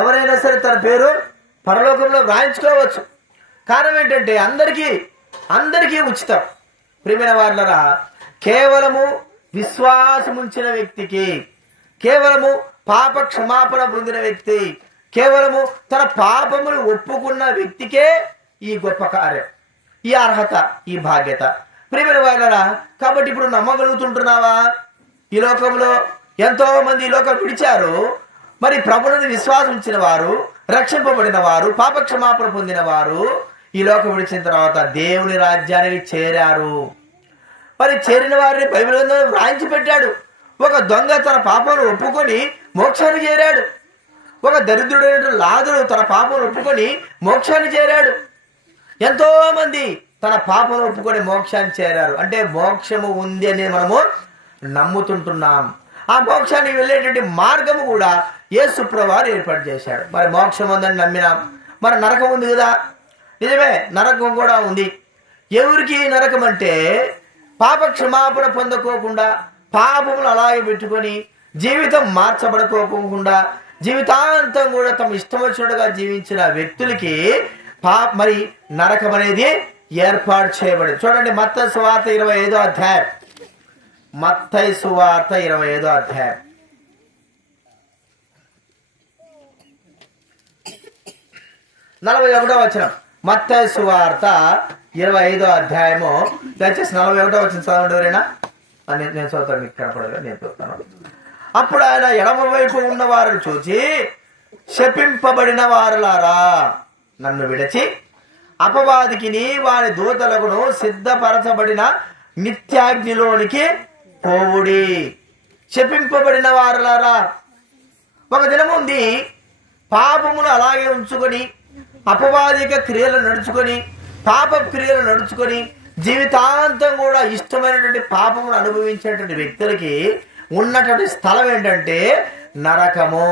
ఎవరైనా సరే తన పేరు పరలోకంలో వ్రాయించుకోవచ్చు. కారణం ఏంటంటే అందరికీ ఉచితం. ప్రియమైన వాళ్ళరా, కేవలము విశ్వాసముంచిన వ్యక్తికి, కేవలము పాప క్షమాపణ పొందిన వ్యక్తి, కేవలము తన పాపములు ఒప్పుకున్న వ్యక్తికే ఈ గొప్ప కార్యం, ఈ అర్హత, ఈ బాధ్యత. ప్రియమైన వాళ్ళరా, కాబట్టి ఇప్పుడు నమ్మగలుగుతుంటున్నావా? ఈ లోకంలో ఎంతో మంది ఈ లోకం విడిచారు. మరి ప్రభువుని విశ్వాసం ఉంచిన వారు రక్షింపబడిన వారు, పాపక్షమాపణ పొందిన వారు ఈ లోకం విడిచిన తర్వాత దేవుని రాజ్యానికి చేరారు. మరి చేరిన వారిని బైబిల్ గ్రంథంలో వ్రాయించి పెట్టాడు. ఒక దొంగ తన పాపను ఒప్పుకొని మోక్షాన్ని చేరాడు. ఒక దరిద్రుడైన లాజరు తన పాపను ఒప్పుకొని మోక్షాన్ని చేరాడు. ఎంతో మంది తన పాపను ఒప్పుకొని మోక్షాన్ని చేరారు. అంటే మోక్షము ఉంది అని మనము నమ్ముతుంటున్నాం. ఆ మోక్షానికి వెళ్ళేటువంటి మార్గము కూడా యేసు ప్రభువారు ఏర్పాటు చేశాడు. మరి మోక్షం ఉందని నమ్మినాం. మరి నరకం ఉంది కదా, నిజమే, నరకం కూడా ఉంది. ఎవరికి నరకం అంటే పాప క్షమాపణ పొందుకోకుండా, పాపములు అలాగే పెట్టుకొని జీవితం మార్చబడుకోకుండా జీవితాంతం కూడా తమ ఇష్టం వచ్చినట్టుగా జీవించిన వ్యక్తులకి మరి నరకం అనేది ఏర్పాటు చేయబడింది. చూడండి, మత్తయి సువార్త 25వ అధ్యాయం. మత్తయి సువార్త 25వ అధ్యాయం 41వ వచనం. మత్తయి సువార్త 25వ అధ్యాయము దయచేసి 41వ వచనం చదవండి ఎవరైనా. నేను చదువుతాను, మీకు కనపడదు, నేను చదువుతాను. అప్పుడు ఆయన ఎడమ వైపు ఉన్న వారిని చూచి, శపింపబడిన వారులారా, నన్ను విడిచి అపవాదికిని వారి దూతలకును సిద్ధపరచబడిన నిత్యాగ్నిలోనికి పోవుడి. శపింపబడిన వారులారా, ఒక దినం ఉంది, పాపమును అలాగే ఉంచుకొని అపవాదిక క్రియలు నడుచుకొని పాప క్రియలు నడుచుకొని జీవితాంతం కూడా ఇష్టమైనటువంటి పాపమును అనుభవించేటువంటి వ్యక్తులకి ఉన్నటువంటి స్థలం ఏంటంటే నరకము.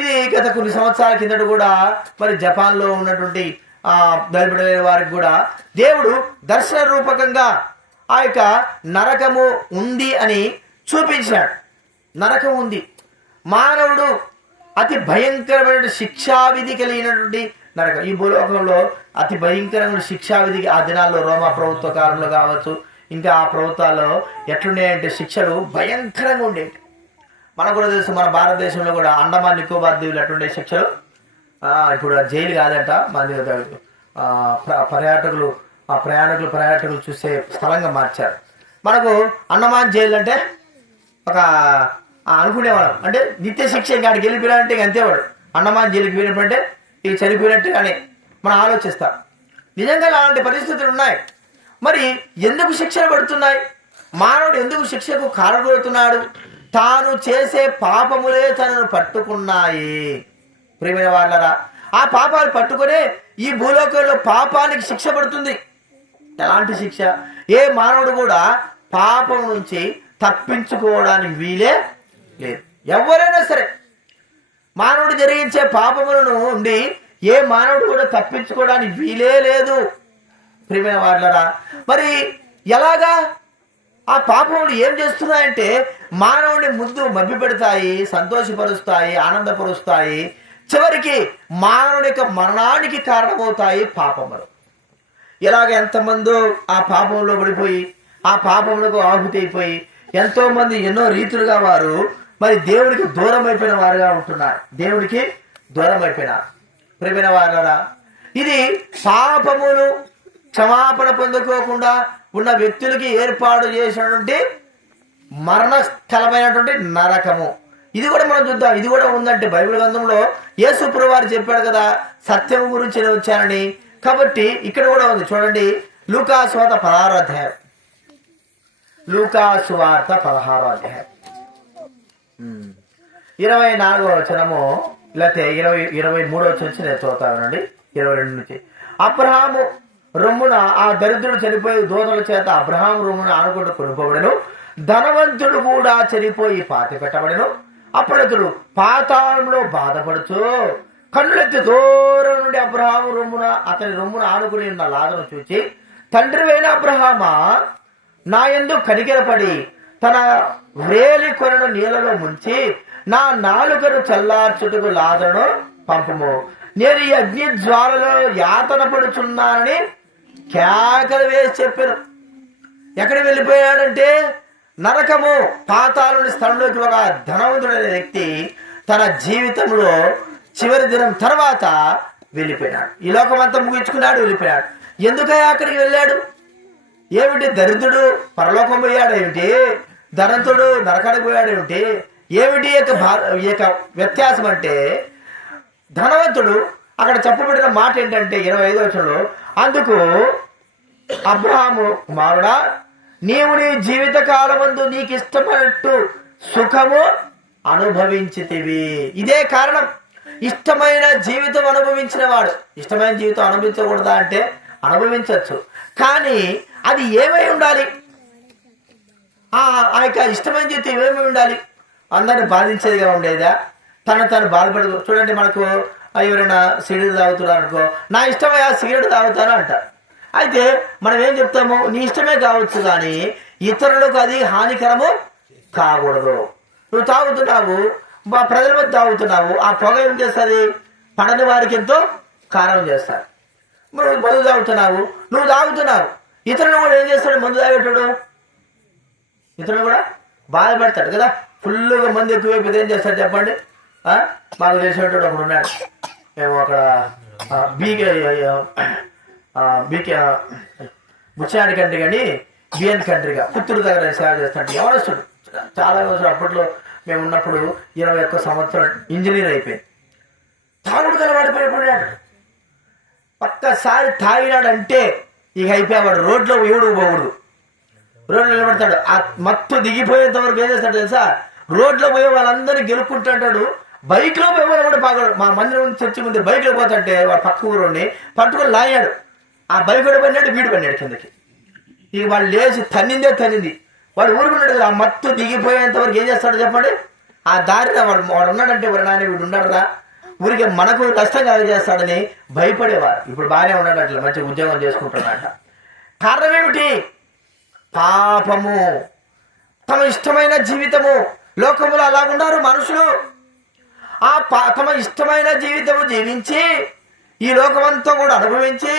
ఇది గత కొన్ని సంవత్సరాల కిందట కూడా మరి జపాన్లో ఉన్నటువంటి బయలుపడే వారికి కూడా దేవుడు దర్శన రూపకంగా ఆ యొక్క నరకము ఉంది అని చూపించాడు. నరకం ఉంది. మానవుడు అతి భయంకరమైన శిక్షావిధి కలిగినటువంటి నరకం. ఈ భూలోకంలో అతి భయంకరమైన శిక్షావిధికి ఆ దినాల్లో రోమా ప్రభుత్వ కాలంలో కావచ్చు, ఇంకా ఆ ప్రభుత్వాల్లో ఎట్లుండేయంటే శిక్షలు భయంకరంగా ఉండేవి. మనకు కూడా తెలుసు, మన భారతదేశంలో కూడా అండమాన్ నికోబార్ దీవులు ఎట్లుండే శిక్షలు. ఇప్పుడు జైలు కాదంట, మన ప్రయాణికులు చూసే స్థలంగా మార్చారు. మనకు అండమాన్ జైలు అంటే ఒక అనుకునేవాళ్ళం, అంటే నిత్య శిక్ష, ఇంకా ఆడికి వెళ్ళిపోయినంటే అంతేవాడు. అండమాన్ జైలుకి వెళ్ళినప్పుడంటే ఇక చనిపోయినట్టు కానీ మనం ఆలోచిస్తాం. నిజంగా అలాంటి పరిస్థితులు ఉన్నాయి. మరి ఎందుకు శిక్షలు పడుతున్నాయి? మానవుడు ఎందుకు శిక్షకు కారణమవుతున్నాడు? తాను చేసే పాపములే తనను పట్టుకున్నాయి. ప్రియమైన వాళ్ళరా, ఆ పాపాలు పట్టుకునే ఈ భూలోకంలో పాపానికి శిక్ష పడుతుంది. ఎలాంటి శిక్ష? ఏ మానవుడు కూడా పాపం నుంచి తప్పించుకోవడానికి వీలే లేదు. ఎవరైనా సరే మానవుడు జరిగించే పాపములను ఉండి ఏ మానవుడు కూడా తప్పించుకోవడానికి వీలే లేదు. ప్రియమైన వాళ్ళరా, మరి ఎలాగా ఆ పాపములు ఏం చేస్తున్నాయంటే మానవుని ముందు మభ్య పెడతాయి, సంతోషపరుస్తాయి, ఆనందపరుస్తాయి, చివరికి మానవుని యొక్క మరణానికి కారణమవుతాయి పాపములు. ఇలాగ ఎంతమందో ఆ పాపంలో పడిపోయి ఆ పాపములకు ఆహుతి అయిపోయి ఎంతో మంది ఎన్నో రీతులుగా వారు మరి దేవుడికి దూరం అయిపోయిన వారుగా ఉంటున్నారు. దేవుడికి దూరం అయిపోయినారు. ప్రియమైన వారులారా, ఇది పాపములు క్షమాపణ పొందుకోకుండా ఉన్న వ్యక్తులకి ఏర్పాటు చేసినటువంటి మరణస్థలమైనటువంటి నరకము. ఇది కూడా మనం చూద్దాం. ఇది కూడా ఉందంటే బైబిల్ గ్రంథంలో యేసు ప్రభువారు చెప్పాడు కదా, సత్యం గురించి నేను వచ్చానని. కాబట్టి ఇక్కడ కూడా ఉంది. చూడండి, లూకా సువార్త 16వ అధ్యాయం. లూకా సువార్త 16వ అధ్యాయం 24వ వచనము, లేకపోతే 23వ వచనం నుంచి నేను చదువుతానండి. 22 నుంచి. అబ్రహాము రొమ్మున ఆ దరిద్రుడు చనిపోయి దూతల చేత అబ్రహాము రొమ్మున ఆనుకుంటూ కొనుకోబడెను. ధనవంతుడు కూడా చనిపోయి పాతి పెట్టబడెను. అప్పుడతడు పాతాళంలో బాధపడుచు కన్నులెత్తి దూరం నుండి అబ్రహాము రొమ్మున అతని రొమ్మున ఆనుకుని ఉన్న లాజరును చూచి, తండ్రివైన అబ్రహామా, నా యందు కనికరపడి తన వేలి కొనను నీళ్ళలో ముంచి నా నాలుకను చల్లార్చుటకు లాజరును పంపుము. నేను ఈ అగ్ని జ్వాలలో యాతన పడుచున్నానని కేకలు వేసి చెప్పారు. ఎక్కడికి వెళ్ళిపోయాడంటే నరకము, పాతాళుని స్థలంలోకి ఒక ధనవంతుడైన వ్యక్తి తన జీవితంలో చివరి దినం తర్వాత వెళ్ళిపోయినాడు. ఈ లోకమంతా ముగించుకున్నాడు, వెళ్ళిపోయాడు. ఎందుకయ్యా అక్కడికి వెళ్ళాడు? ఏమిటి? దరిద్రుడు పరలోకం పోయాడు ఏమిటి? ధనంతుడు నరకానికి పోయాడు ఏమిటి? ఏమిటి యొక్క వ్యత్యాసం అంటే ధనవంతుడు అక్కడ చెప్పబడిన మాట ఏంటంటే 25వ వచనంలో, అందుకు అబ్రహాము, కుమారుడా, నీవు నీ జీవిత కాలమందు నీకు ఇష్టమైనట్టు సుఖము అనుభవించితివి. ఇదే కారణం. ఇష్టమైన జీవితం అనుభవించిన వాడు, ఇష్టమైన జీవితం అనుభవించకూడదా అంటే అనుభవించవచ్చు, కానీ అది ఏమై ఉండాలి? ఆ యొక్క ఇష్టమైన జీవితం ఏమేమి ఉండాలి? అందరిని బాధించేదిగా ఉండేదా? తను బాధపడు. చూడండి, మనకు ఎవరైనా సిగరెట్ తాగుతున్నారు అనుకో, నా ఇష్టమయ్యా సిగరెట్ తాగుతాను అంటారు. అయితే మనం ఏం చెప్తాము? నీ ఇష్టమే కావచ్చు, కానీ ఇతరులకు అది హానికరము కాకూడదు. నువ్వు తాగుతున్నావు, ప్రజల మధ్య తాగుతున్నావు, ఆ పొగ ఏం చేస్తుంది? పడని వారికి ఎంతో కారణం చేస్తారు. నువ్వు మందు తాగుతున్నావు, ఇతరులు కూడా ఏం చేస్తాడు? మందు తాగేటాడు ఇతరులు కూడా బాధపడతాడు కదా. ఫుల్గా మంది ఎక్కువైపోతే ఏం చేస్తాడు చెప్పండి? మాకు తెలిసినట్టు ఒకడు ఉన్నాడు. మేము అక్కడ బీకే బుచ్చాడి కంట్రీ కానీ బిఎన్ కంట్రీగా పుత్తూరు దగ్గర సేవ చేస్తాడు. ఎవరొస్తాడు? చాలా రోజులు అప్పట్లో మేము ఉన్నప్పుడు 21 సంవత్సరం ఇంజనీర్ అయిపోయింది. తాగుడు కలవాడిపోయాడు. ఒక్కసారి తాగినాడంటే ఇక అయిపోయాడు. రోడ్లో ఎవడు పోకూడదు, రోడ్లో నిలబడతాడు. ఆ మత్తు దిగిపోయేంత వరకు ఏం చేస్తాడు తెలుసా? రోడ్లో పోయే వాళ్ళందరినీ గెలుపుకుంటుంటాడు. బైక్లో పోయే వాళ్ళు కూడా బాగా, మా మందిరం చర్చి ముందు బైక్లో పోతుంటే వాడు పక్క ఊరిని పట్టుకొని లాగాడు. ఆ బైక్ కూడా పడినాడు, వీడు పడినాడు కిందకి. ఇక వాడు లేచి తన్నింది. వాడు ఊరుకున్నాడు. ఆ మత్తు దిగిపోయేంత వరకు ఏం చేస్తాడు చెప్పండి? ఆ దారిన వాడు ఉన్నాడంటే ఎవరు నాయన వీడు ఉన్నాడురా, ఊరికి మనకు నష్టం కలిగజేస్తాడని భయపడేవారు. ఇప్పుడు బాగానే ఉన్నాడు, అట్లా మంచి ఉద్యోగం చేసుకుంటున్నాడట. కారణం ఏమిటి? పాపము. తమ ఇష్టమైన జీవితము. లోకములో అలాగున్నారు మనుషులు. తమ ఇష్టమైన జీవితము జీవించి ఈ లోకమంతా కూడా అనుభవించి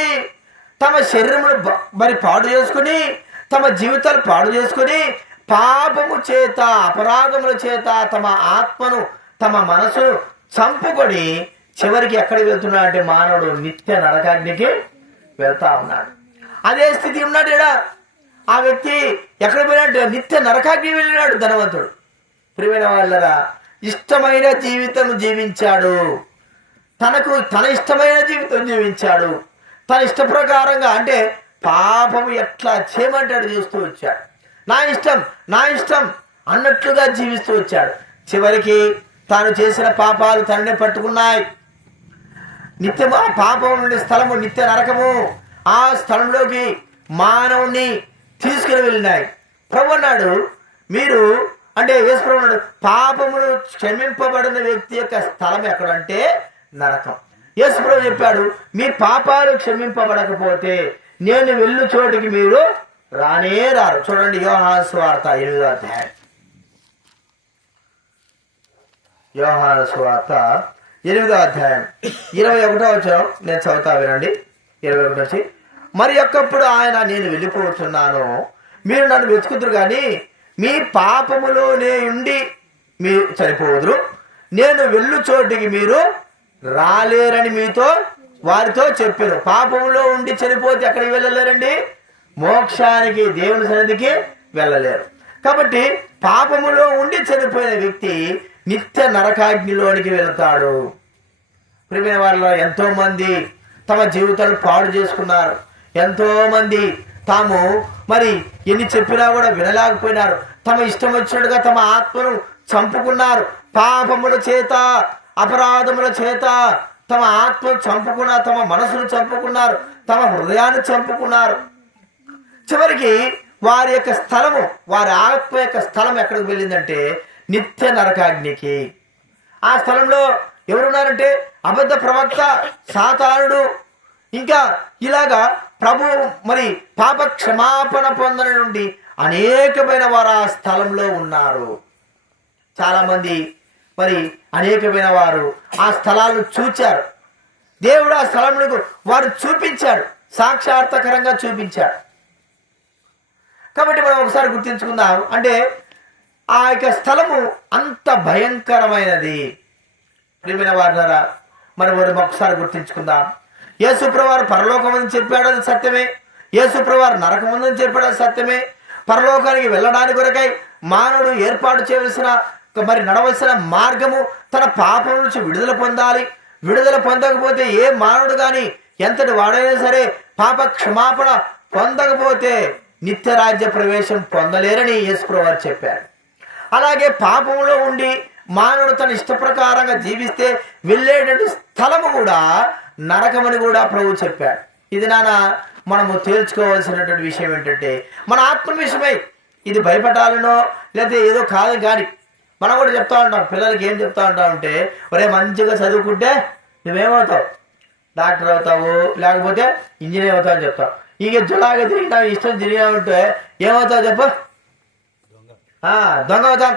తమ శరీరమును మరి పాడు చేసుకుని, తమ జీవితాలు పాడు చేసుకుని, పాపము చేత, అపరాధముల చేత తమ ఆత్మను, తమ మనసు చంపుకొని చివరికి ఎక్కడికి వెళ్తున్నాడు అంటే మానవుడు నిత్య నరకాగ్నికి వెళ్తా ఉన్నాడు. అదే స్థితి ఉన్నాడు ఇక్కడ. ఆ వ్యక్తి ఎక్కడ పోయినట్టు నిత్య నరకాగ్ని వెళ్ళినాడు ధనవంతుడు. ప్రియమైన వాళ్ళరా, ఇష్టమైన జీవితం జీవించాడు. తన ఇష్టమైన జీవితం జీవించాడు. తన ఇష్ట ప్రకారంగా, అంటే పాపము ఎట్లా చేయమంటాడు చేస్తూ వచ్చాడు. నా ఇష్టం అన్నట్లుగా జీవిస్తూ వచ్చాడు. చివరికి తాను చేసిన పాపాలు తననే పట్టుకున్నాయి. నిత్యము ఆ పాపం నుండి స్థలము నిత్య నరకము, ఆ స్థలంలోకి మానవుని తీసుకుని వెళ్ళినాయి. ప్రభు అన్నాడు, మీరు అంటే యేసు ప్రభు అన్నాడు, పాపములు క్షమింపబడిన వ్యక్తి యొక్క స్థలం ఎక్కడంటే నరకం. యేసు ప్రభు చెప్పాడు, మీ పాపాలు క్షమింపబడకపోతే నేను వెళ్ళు చోటికి మీరు రానే రారు. చూడండి, యోహాను సువార్త 8వ అధ్యాయం. యోహాను సువార్త 8వ అధ్యాయం 21వ వచనం నేను చదువుతా వినండి. 21 వచ్చి, మరి ఒక్కప్పుడు ఆయన, నేను వెళ్ళిపోతున్నాను, మీరు నన్ను వెతుకుతురు కానీ మీ పాపములోనే ఉండి మీరు చనిపోదురు, నేను వెళ్ళు చోటికి మీరు రాలేరని వారితో చెప్పారు. పాపములో ఉండి చనిపోతే ఎక్కడికి వెళ్ళలేరండి? మోక్షానికి, దేవుని సన్నిధికి వెళ్ళలేరు. కాబట్టి పాపములో ఉండి చనిపోయిన వ్యక్తి నిత్య నరకాగ్నిలోనికి వెళ్తాడు. ప్రియమైన వాళ్ళ ఎంతో మంది తమ జీవితాలు పాడు చేసుకున్నారు. ఎంతో మంది తాము మరి ఎన్ని చెప్పినా కూడా వినలేకపోయినారు. తమ ఇష్టం వచ్చినట్టుగా తమ ఆత్మను చంపుకున్నారు. పాపముల చేత, అపరాధముల చేత తమ ఆత్మను చంపుకున్నారు, తమ మనసును చంపుకున్నారు, తమ హృదయాన్ని చంపుకున్నారు. చివరికి వారి యొక్క స్థలము, వారి ఆత్మ యొక్క స్థలం ఎక్కడికి వెళ్ళిందంటే నిత్య నరకాగ్నికి. ఆ స్థలంలో ఎవరున్నారంటే అబద్ధ ప్రవక్త, సాతానుడు, ఇంకా ఇలాగా ప్రభు మరి పాప క్షమాపణ పొందన నుండి అనేకమైన వారు ఆ స్థలంలో ఉన్నారు. చాలా మంది మరి అనేకమైన వారు ఆ స్థలాలను చూచారు. దేవుడు ఆ స్థలములకు వారు చూపించాడు, సాక్షాత్కరంగా చూపించాడు. కాబట్టి మనం ఒకసారి గుర్తించుకుందాం. అంటే ఆ యొక్క స్థలము అంత భయంకరమైనది. ప్రియమైన వారులారా, మనం ఒకసారి గుర్తించుకుందాం. యేసుప్రభువారు పరలోకమని చెప్పాడు, అది సత్యమే. యేసుప్రభువారు నరకముందని చెప్పాడు, అది సత్యమే. పరలోకానికి వెళ్ళడానికి కొరకై మానవుడు ఏర్పాటు చేయవలసిన మరి నడవలసిన మార్గము, తన పాపం నుంచి విడుదల పొందాలి, విడుదల పొందకపోతే ఏ మానవుడు కానీ ఎంతటి వాడైనా సరే పాప క్షమాపణ పొందకపోతే నిత్య రాజ్య ప్రవేశం పొందలేరని యేసుప్రభువు వారు చెప్పారు. అలాగే పాపంలో ఉండి మానవుడు తన ఇష్ట ప్రకారంగా జీవిస్తే వెళ్ళేటటువంటి స్థలము కూడా నరకమని కూడా ప్రభు చెప్పాడు. ఇది మనము తేల్చుకోవాల్సినటువంటి విషయం ఏంటంటే మన ఆత్మ విషయమై ఇది భయపడాలనో లేకపోతే ఏదో కాదు కానీ మనం కూడా చెప్తా ఉంటాం. పిల్లలకి ఏం చెప్తా ఉంటాం అంటే, ఒరే మంచిగా చదువుకుంటే నువ్వేమవుతావు, డాక్టర్ అవుతావు, లేకపోతే ఇంజనీర్ అవుతావు అని చెప్తావు. ఇక జులాగా తిరిగినా ఇష్టం తిరిగినా ఉంటే ఏమవుతావు చెప్పు? దొంగ అవుతాం,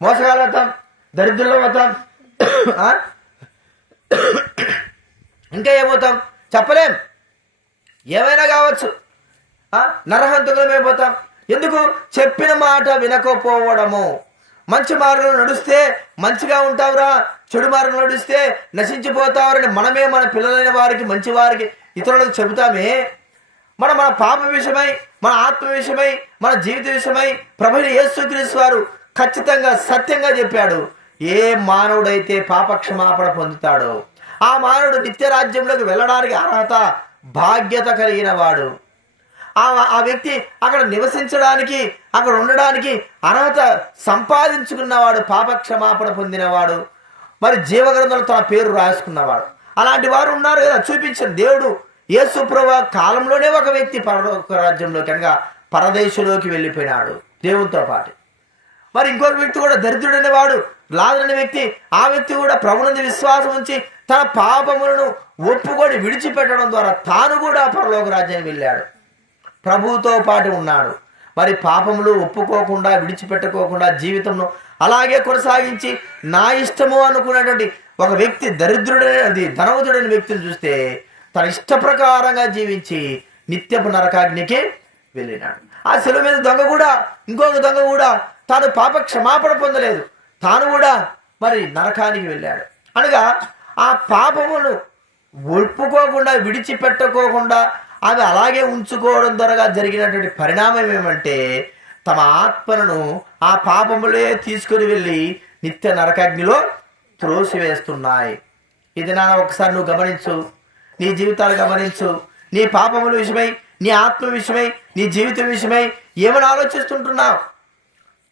మోసగాళ్ళు అవుతాం, దరిద్రులు అవుతాం, ఇంకా ఏమవుతాం చెప్పలేం, ఏమైనా కావచ్చు. నరహంతకులమైపోతాం. ఎందుకు? చెప్పిన మాట వినకపోవడము. మంచి మార్గంలో నడుస్తే మంచిగా ఉంటావురా, చెడు మార్గంలో నడిస్తే నశించిపోతావరని మనమే మన పిల్లలైన వారికి, మంచి వారికి, ఇతరులకు చెబుతామే. మన పాప విషయమై, మన ఆత్మ విషయమై, మన జీవిత విషయమై ప్రభువైన యేసుక్రీస్తు వారు ఖచ్చితంగా సత్యంగా చెప్పాడు. ఏ మానవుడైతే పాప క్షమాపణ పొందుతాడో ఆ మానవుడు నిత్య రాజ్యంలోకి వెళ్ళడానికి అర్హత, బాధ్యత కలిగిన వాడు. ఆ వ్యక్తి అక్కడ నివసించడానికి, అక్కడ ఉండడానికి అర్హత సంపాదించుకున్నవాడు, పాప క్షమాపణ పొందినవాడు, మరి జీవగ్రంథంలో తన పేరు రాసుకున్నవాడు. అలాంటి వారు ఉన్నారు కదా, చూపించిన దేవుడు. యేసు ప్రభువు కాలంలోనే ఒక వ్యక్తి పరలోక రాజ్యంలోకి అనగా పరదేశంలోకి వెళ్ళిపోయినాడు దేవునితో పాటు. మరి ఇంకొక వ్యక్తి కూడా దరిద్రుడైన వాడు, లాజరు వ్యక్తి, ఆ వ్యక్తి కూడా ప్రభువునందు విశ్వాసం ఉంచి తన పాపములను ఒప్పుకొని విడిచిపెట్టడం ద్వారా తాను కూడా పరలోక రాజ్యానికి వెళ్ళాడు, ప్రభువుతో పాటు ఉన్నాడు. మరి పాపములు ఒప్పుకోకుండా, విడిచిపెట్టుకోకుండా జీవితంలో అలాగే కొనసాగించి నా ఇష్టము అనుకున్నటువంటి ఒక వ్యక్తి, ధనవంతుడైన వ్యక్తిని చూస్తే తన ఇష్ట ప్రకారంగా జీవించి నిత్యపు నరకాగ్నికి వెళ్ళినాడు. ఆ శిలువ మీద దొంగ కూడా, ఇంకొక దొంగ కూడా తాను పాప క్షమాపణ పొందలేదు, తాను కూడా మరి నరకానికి వెళ్ళాడు. అనగా ఆ పాపమును ఒప్పుకోకుండా, విడిచిపెట్టుకోకుండా అది అలాగే ఉంచుకోవడం ద్వారా జరిగినటువంటి పరిణామం ఏమంటే తమ ఆత్మలను ఆ పాపములే తీసుకుని వెళ్ళి నిత్య నరకాగ్నిలో త్రోసివేస్తున్నాయి. ఇది ఒకసారి నువ్వు గమనించు, నీ జీవితాలు గమనించు. నీ పాపముల విషయమై, నీ ఆత్మ విషయమై, నీ జీవితం విషయమై ఏమని ఆలోచిస్తుంటున్నావు?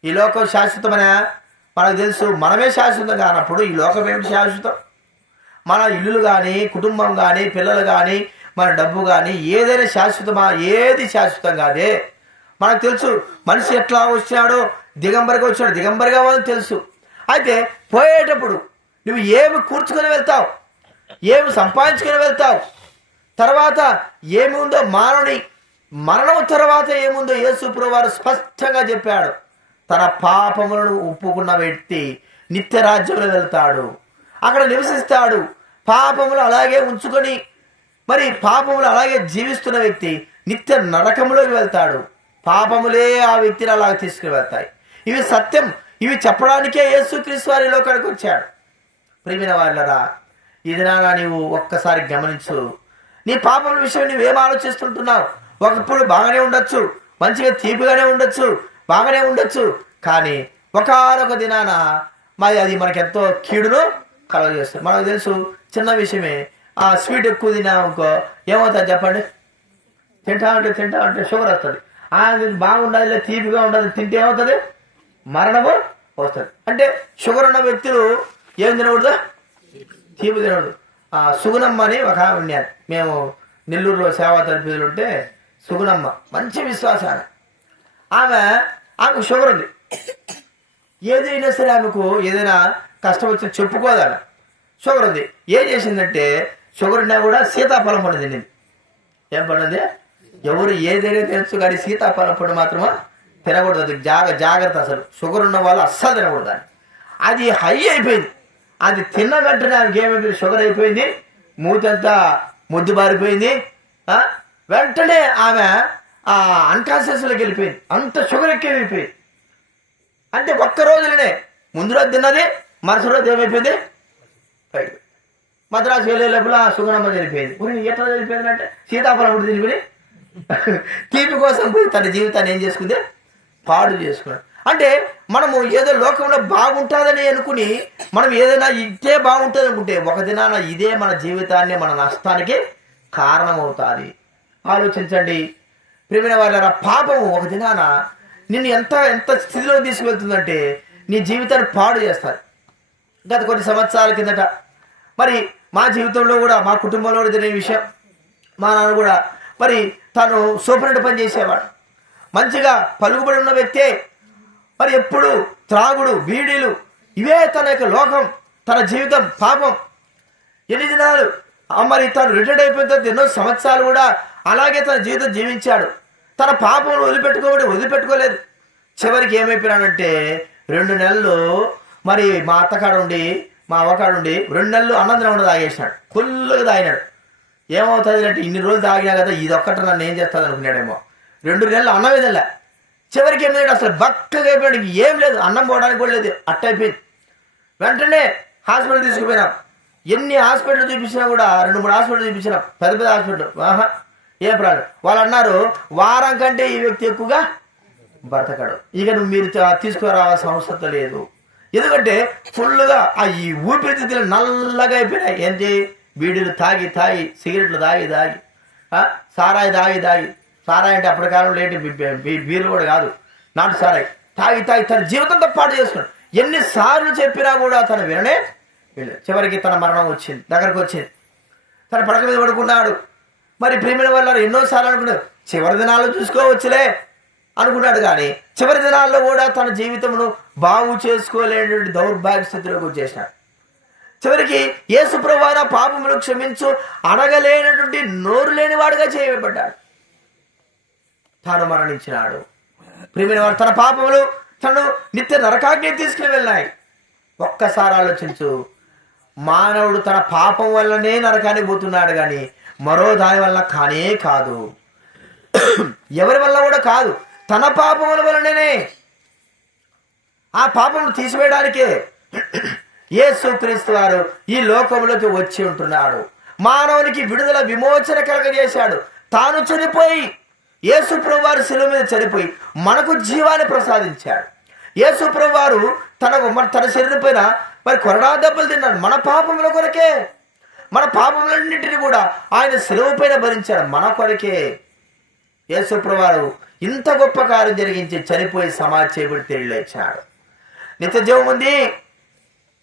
ఈ లోకం శాశ్వతమనే మనకు తెలుసు. మనమే శాశ్వతం కానప్పుడు ఈ లోకం ఏమిటి శాశ్వతం? మన ఇల్లులు కానీ, కుటుంబం కానీ, పిల్లలు కానీ, మన డబ్బు కానీ ఏదైనా శాశ్వతమా? ఏది శాశ్వతం కాదే. మనకు తెలుసు మనిషి ఎట్లా వచ్చినాడో, దిగంబరిగా వచ్చాడు, దిగంబరిగా అని తెలుసు. అయితే పోయేటప్పుడు నువ్వు ఏమి కూర్చుకొని వెళ్తావు, ఏమి సంపాదించుకొని వెళ్తావు, తర్వాత ఏముందో మానవుని మరణం తర్వాత ఏముందో యేసు ప్రభువు వారు స్పష్టంగా చెప్పాడు. తన పాపములను ఒప్పుకున్న వ్యక్తి నిత్య రాజ్యంలో వెళ్తాడు, అక్కడ నివసిస్తాడు. పాపములు అలాగే ఉంచుకొని మరి పాపములు అలాగే జీవిస్తున్న వ్యక్తి నిత్య నరకములోకి వెళ్తాడు. పాపములే ఆ వ్యక్తిని అలాగే తీసుకుని వెళ్తాయి. ఇవి సత్యం. ఇవి చెప్పడానికే యేసుక్రీస్తు వారి లోకానికి వచ్చాడు. ప్రియమైన వాళ్ళరా, ఇది నీవు ఒక్కసారి గమనించు. నీ పాపముల విషయం నువ్వేం ఆలోచిస్తుంటున్నావు? ఒకప్పుడు బాగానే ఉండొచ్చు, మంచిగా తీపిగానే ఉండొచ్చు, బాగానే ఉండొచ్చు, కానీ ఒకనొక దినాన మరి అది మనకెంతో కీడును కలగజేస్తుంది. మనకు తెలుసు, చిన్న విషయమే. ఆ స్వీట్ ఎక్కువ తినామనుకో ఏమవుతుంది చెప్పండి? తింటా ఉంటే షుగర్ వస్తుంది. బాగుండాలి, తీపిగా ఉండాలి, తింటే ఏమవుతుంది? మరణము వస్తుంది. అంటే షుగర్ ఉన్న వ్యక్తులు ఏం తినకూడదు? తీపి తినకూడదు. సుగుణమ్మ అని ఒక ఆమె ఉన్నారు. మేము నెల్లూరులో సేవా తరపులు ఉంటే సుగుణమ్మ మంచి విశ్వాసాన్ని ఆమెకు షుగర్ ఉంది. ఏదైనా సరే ఆమెకు ఏదైనా కష్టం వచ్చి చెప్పుకోదాల. షుగర్ ఉంది. ఏం చేసిందంటే షుగర్ ఉన్నా కూడా సీతాఫలం పండు తినింది. ఏం పండుంది? ఎవరు ఏదైనా తెలుసు కానీ సీతాఫలం పండు మాత్రమా తినకూడదు. అది జాగ్రత్త. అసలు షుగర్ ఉన్న వాళ్ళు అస్సలు తినకూడదు. అది హై అయిపోయింది. అది తిన్న వెంటనే ఆమెకి ఏమైపోయింది? షుగర్ అయిపోయింది, మూతంతా ముద్దు బారిపోయింది. వెంటనే ఆమె అన్కాన్షియస్లోకి వెళ్ళిపోయింది. అంత షుగర్ ఎక్కి వెళ్ళిపోయింది. అంటే ఒక్క రోజులనే ముందు రోజు తిన్నది, మరుసటి రోజు ఏమైపోయింది? పైకి మద్రాసు వెళ్ళే లోపల సుగుణమ్మ చనిపోయింది. ఎట్లా చనిపోయింది అంటే సీతాఫలం కూడా తినిపోయి తీపి కోసం పోయి తన జీవితాన్ని ఏం చేసుకుంది? పాడు చేసుకున్నాడు. అంటే మనము ఏదో లోకంలో బాగుంటుందని అనుకుని మనం ఏదైనా ఇదే బాగుంటుంది అనుకుంటే ఒక దినాన ఇదే మన జీవితాన్ని మన నష్టానికి కారణమవుతుంది. ఆలోచించండి ప్రియమైన వాళ్ళ పాపము ఒక దినాన నిన్ను ఎంత ఎంత స్థితిలో తీసుకువెళ్తుందంటే నీ జీవితాన్ని పాడు చేస్తారు. గత కొన్ని సంవత్సరాల కిందట మరి మా జీవితంలో కూడా మా కుటుంబంలో కూడా జరిగిన విషయం. మా నాన్న కూడా మరి తను సూపరింట్ పని చేసేవాడు, మంచిగా పలుకుబడి ఉన్న వ్యక్తే. మరి ఎప్పుడు త్రాగుడు బీడీలు ఇవే తన యొక్క లోకం, తన జీవితం పాపం. ఎన్ని దినాలు మరి తను రిటైర్డ్ అయిపోయిన తర్వాత ఎన్నో సంవత్సరాలు కూడా అలాగే తన జీవితం జీవించాడు. తన పాపం వదిలిపెట్టుకోలేదు. చివరికి ఏమైపోయినాడంటే 2 నెలలు మరి మా అత్తకాడుండి మా అవ్వకాడుండి 2 నెలలు అన్నం తినకుండా తాగేసినాడు, ఫుల్గా తాగినాడు. ఏమవుతుంది అంటే ఇన్ని రోజులు తాగినా కదా ఇది ఒక్కట నన్ను ఏం చేస్తుంది అనుకున్నాడేమో. 2 నెలలు అన్నమే తినలే. చివరికి ఏమైంది అసలు బక్కగా అయిపోయాడు, ఏం లేదు, అన్నం పోవడానికి కూడా లేదు, అట్టయిపోయింది. వెంటనే హాస్పిటల్ తీసుకుపోయినాం. ఎన్ని హాస్పిటల్ చూపించినా కూడా 2-3 హాస్పిటల్ చూపించినాం, పెద్ద హాస్పిటల్. ఏ ప్రాబ్లం. వాళ్ళు అన్నారు వారం కంటే ఈ వ్యక్తి ఎక్కువగా బ్రతకడు, ఇక మీరు తీసుకురావాల్సిన అవసరం లేదు. ఎందుకంటే ఫుల్గా ఈ ఊపిరితిత్తులు నల్లగా అయిపోయినాయి. ఏంటి బీడీలు తాగి సిగరెట్లు తాగి సారాయి తాగి సారాయి అంటే అప్పటి కాలంలో ఏంటి బీర్లు కూడా కాదు, నాటు సారాయి తాగి తన జీవితంతో పాటు చేసుకున్నాడు. ఎన్నిసార్లు చెప్పినా కూడా తను విననే వెళ్ళాడు. చివరికి తన మరణం వచ్చింది, దగ్గరకు వచ్చింది. తన పడక మీద పడుకున్నాడు. మరి ప్రేమిన వల్ల ఎన్నోసార్లు అనుకున్నాడు చివరి దినాల్లో చూసుకోవచ్చులే అనుకున్నాడు. కానీ చివరి దినాల్లో కూడా తన జీవితమును బాగు చేసుకోలేనటువంటి దౌర్భాగ్య స్థితిలోకి వచ్చేసినాడు. చివరికి యేసు ప్రభువా పాపములు క్షమించు అడగలేనటువంటి నోరు లేనివాడుగా చేయబడ్డాడు. తాను మరణించినాడు. ప్రియమైన వాడు తన పాపములు తను నిత్య నరకాగ్ని తీసుకుని వెళ్ళినాయి. ఒక్కసారి ఆలోచించు, మానవుడు తన పాపం వల్లనే నరకానికి పోతున్నాడు కానీ మరో దాని వల్ల కానే కాదు, ఎవరి వల్ల కూడా కాదు, తన పాపముల వలననే. ఆ పాపములు తీసివేయడానికే యేసుక్రీస్తు వారు ఈ లోకంలోకి వచ్చి ఉంటున్నాడు. మానవునికి విడుదల విమోచన కలగజేశాడు. తాను చనిపోయి యేసు ప్రభువారు శిలువ మీద చనిపోయి మనకు జీవాన్ని ప్రసాదించాడు. యేసు ప్రభువారు తన శరీరం పైన మరి కొరడా దెబ్బలు తిన్నాడు మన పాపముల కొరకే. మన పాపములన్నింటినీ కూడా ఆయన శిలువ పైన భరించాడు మన కొరకే. యేసు ప్రభువారు ఇంత గొప్ప కార్యం జరిగించి చనిపోయి సమాధి చేయబడి లేచాడు. నిత్య జీవం ఉంది,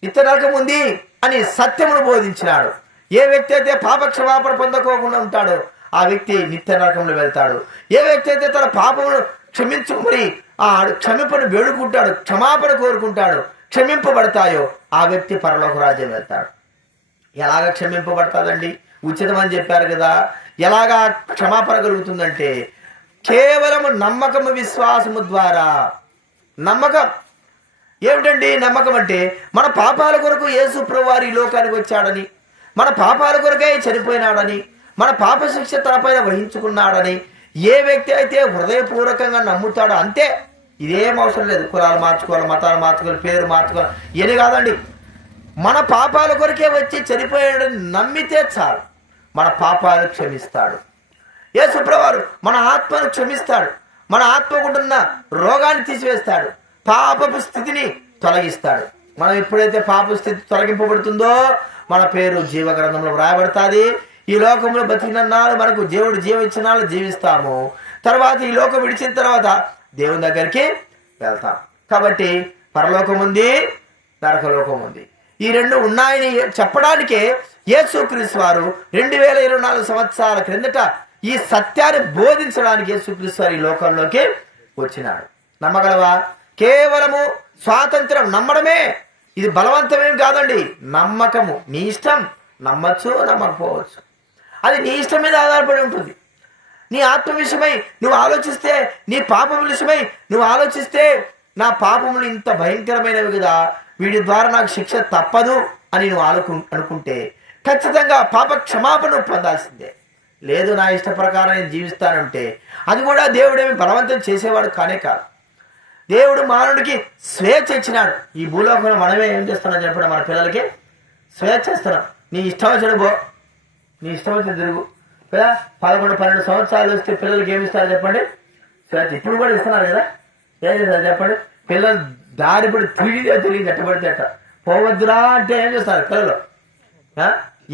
నిత్య నరకం ఉంది అని సత్యమును బోధించినాడు. ఏ వ్యక్తి అయితే పాప క్షమాపణ పొందకోకుండా ఉంటాడో ఆ వ్యక్తి నిత్య నరకంలో వెళ్తాడు. ఏ వ్యక్తి అయితే తన పాపమును క్షమించుకుని ఆ క్షమింపను వేడుకుంటాడు, క్షమాపణ కోరుకుంటాడు, క్షమింపబడతాయో ఆ వ్యక్తి పరలోక రాజ్యం వెళ్తాడు. ఎలాగ క్షమింపబడతాదండి? ఉచితం అని చెప్పారు కదా. ఎలాగా క్షమాపణ కలుగుతుందంటే కేవలం నమ్మకము విశ్వాసము ద్వారా. నమ్మకం ఏమిటండి? నమ్మకం అంటే మన పాపాల కొరకు యేసు ప్రభువారు ఈ లోకానికి వచ్చాడని, మన పాపాల కొరకే చనిపోయినాడని, మన పాప శిక్ష తనపైన వహించుకున్నాడని ఏ వ్యక్తి అయితే హృదయపూర్వకంగా నమ్ముతాడో అంతే. ఇదేం అవసరం లేదు, కులాలు మార్చుకోవాలి, మతాలు మార్చుకోవాలి, పేరు మార్చుకోవాలి, ఏది కాదండి. మన పాపాల కొరకే వచ్చి చనిపోయాడని నమ్మితే చాలు, మన పాపాలు క్షమిస్తాడు. యేసు ప్రభువారు మన ఆత్మను క్షమిస్తాడు, మన ఆత్మకుంటున్న రోగాన్ని తీసివేస్తాడు, పాపపు స్థితిని తొలగిస్తాడు. మనం ఎప్పుడైతే పాప స్థితి తొలగింపబడుతుందో మన పేరు జీవగ్రంథంలో వ్రాయబడుతుంది. ఈ లోకంలో బతికినాళ్ళు మనకు దేవుడు జీవించినాళ్ళు జీవిస్తాము. తర్వాత ఈ లోకం విడిచిన తర్వాత దేవుని దగ్గరికి వెళ్తాం. కాబట్టి పరలోకం ఉంది, నరకలోకం ఉంది. ఈ రెండు ఉన్నాయని చెప్పడానికే యేసుక్రీస్తు వారు 2024 సంవత్సరాల క్రిందట ఈ సత్యాన్ని బోధించడానికి యేసుక్రీస్తు వారు ఈ లోకంలోకి వచ్చినాడు. నమ్మగలవా? కేవలము స్వాతంత్రం నమ్మడమే, ఇది బలవంతమేం కాదండి. నమ్మకము నీ ఇష్టం, నమ్మచ్చు నమ్మకపోవచ్చు, అది నీ ఇష్టం మీద ఆధారపడి ఉంటుంది. నీ ఆత్మ విషయమై నువ్వు ఆలోచిస్తే, నీ పాపముల విషయమై నువ్వు ఆలోచిస్తే, నా పాపములు ఇంత భయంకరమైనవి కదా, వీడి ద్వారా నాకు శిక్ష తప్పదు అని నువ్వు అనుకుంటే ఖచ్చితంగా పాప క్షమాపణ పొందాల్సిందే. లేదు నా ఇష్ట ప్రకారం నేను జీవిస్తానంటే అది కూడా దేవుడేమి బలవంతం చేసేవాడు కానే కాదు. దేవుడు మానవుడికి స్వేచ్ఛ ఇచ్చినాడు. ఈ భూలోకంలో మనమే ఏం చేస్తున్నాం చెప్పడం, మన పిల్లలకి స్వేచ్ఛ ఇస్తున్నాం. నీ ఇష్టం వచ్చిన పో, నీ ఇష్టం వచ్చి తిరుగు. 11-12 సంవత్సరాలు వస్తే పిల్లలకి ఏమి ఇస్తారు చెప్పండి? స్వేచ్ఛ. ఇప్పుడు కూడా ఇస్తున్నారు కదా, ఏం చేస్తారు చెప్పండి? పిల్లలు దారిపడి తిరిగి ఎట్టబడితే అట్ట పోవద్దురా అంటే ఏం చేస్తారు పిల్లలు?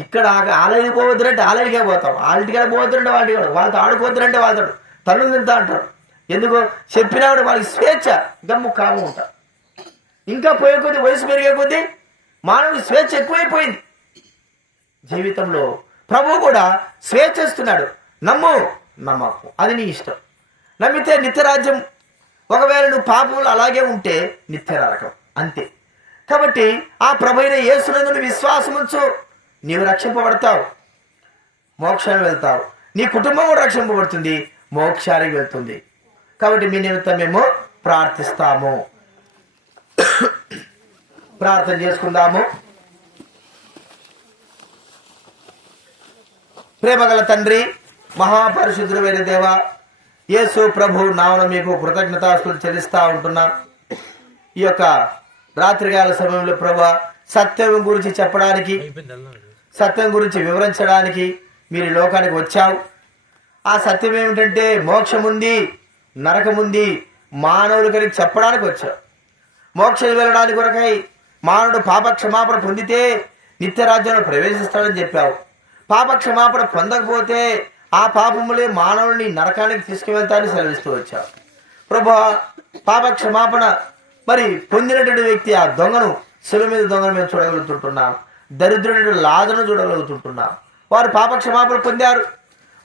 ఇక్కడ ఆలయకి పోవద్దురంటే ఆలయకే పోతాం, వాళ్ళింటికాడ పోవద్దురంటే వాళ్ళకి వాళ్ళతో ఆడుకోవద్దురంటే వాళ్ళతో తల్లు తింటా అంటారు. ఎందుకు చెప్పినా కూడా వాళ్ళకి స్వేచ్ఛ, గమ్ము కాము ఉంటారు. ఇంకా పోయే కొద్దీ, వయసు పెరిగే కొద్దీ మానవుడి స్వేచ్ఛ ఎక్కువైపోయింది. జీవితంలో ప్రభువు కూడా స్వేచ్ఛ ఇస్తున్నాడు. నమ్మకు అది నీ ఇష్టం. నమ్మితే నిత్యరాజ్యం, ఒకవేళ నువ్వు పాపంలో అలాగే ఉంటే నిత్య నరకం అంతే. కాబట్టి ఆ ప్రభువైన యేసునందు నువ్వు విశ్వాసం ఉంచు, నీవు రక్షింపబడతావు, మోక్షానికి వెళ్తావు. నీ కుటుంబం కూడా రక్షింపబడుతుంది, మోక్షానికి వెళ్తుంది. కాబట్టి మీ నిమిత్తం మేము ప్రార్థిస్తాము. ప్రార్థన చేసుకుందాము. ప్రేమగల తండ్రి, మహాపరిశుద్ధుడైన దేవ, యేసు ప్రభు నామమున మీకు కృతజ్ఞతాస్తుతులు చెల్లిస్తా ఉంటున్నాం. ఈ యొక్క రాత్రికాల సమయంలో ప్రభువా, సత్యం గురించి చెప్పడానికి, సత్యం గురించి వివరించడానికి మీరు ఈ లోకానికి వచ్చావు. ఆ సత్యం ఏమిటంటే మోక్షం ఉంది, నరకం ఉంది, మానవులకి చెప్పడానికి వచ్చావు. మోక్షం వెళ్ళడానికి కొరకై మానవుడు పాపక్షమాపణ పొందితే నిత్యరాజ్యంలో ప్రవేశిస్తాడని చెప్పావు. పాపక్షమాపణ పొందకపోతే ఆ పాపములే మానవుడిని నరకానికి తీసుకువెళ్తానని సెలవిస్తూ వచ్చావు. ప్రభువా, పాపక్షమాపణ మరి పొందినటువంటి వ్యక్తి, ఆ దొంగను దొంగను మేము చూడగలుగుతుంటున్నాం. దరిద్రుడు లాజరును చూడగలుగుతుంటున్నాం. వారు పాపక్షమాపణ పొందారు,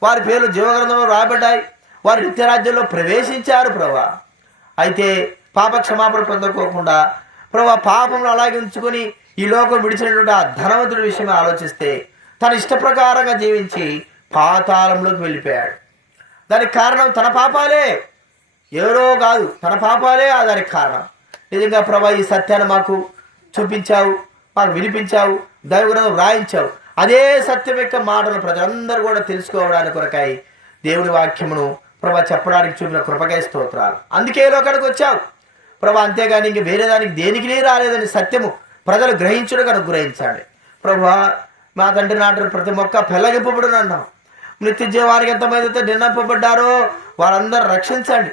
వారి పేర్లు జీవగ్రంథంలో రాబడ్డాయి, వారు నిత్యరాజ్యంలో ప్రవేశించారు ప్రభువా. అయితే పాపక్షమాపణ పొందకోకుండా ప్రభువా, పాపంలో అలాగే ఉంచుకొని ఈ లోకం విడిచినటువంటి ఆ ధనవంతుడి విషయం ఆలోచిస్తే తన ఇష్ట ప్రకారంగా జీవించి పాతాళంలోకి వెళ్ళిపోయాడు. దానికి కారణం తన పాపాలే, ఎవరో కాదు, తన పాపాలే దానికి కారణం. నిజంగా ప్రభా, ఈ సత్యాన్ని మాకు చూపించావు, మాకు వినిపించావు, దైవగ్రంథం రాయించావు. అదే సత్యం యొక్క మాటలు ప్రజలందరూ కూడా తెలుసుకోవడానికి కొరకాయి దేవుని వాక్యమును ప్రభా చెప్పడానికి చూపిన కృపకై స్తోత్రాలు. అందుకే లోకానికి వచ్చావు ప్రభా, అంతేగాని ఇంక వేరే దానికి దేనికి రాలేదని సత్యము ప్రజలు గ్రహించుడుగా అనుగ్రహించండి ప్రభా. మా తండ్రి నాటి ప్రతి మొక్క పెళ్ళగింపబడును అన్నావు. నిత్య జీవానికి ఎంతమంది అయితే నిర్ణయింపబడ్డారో వారందరూ రక్షించండి,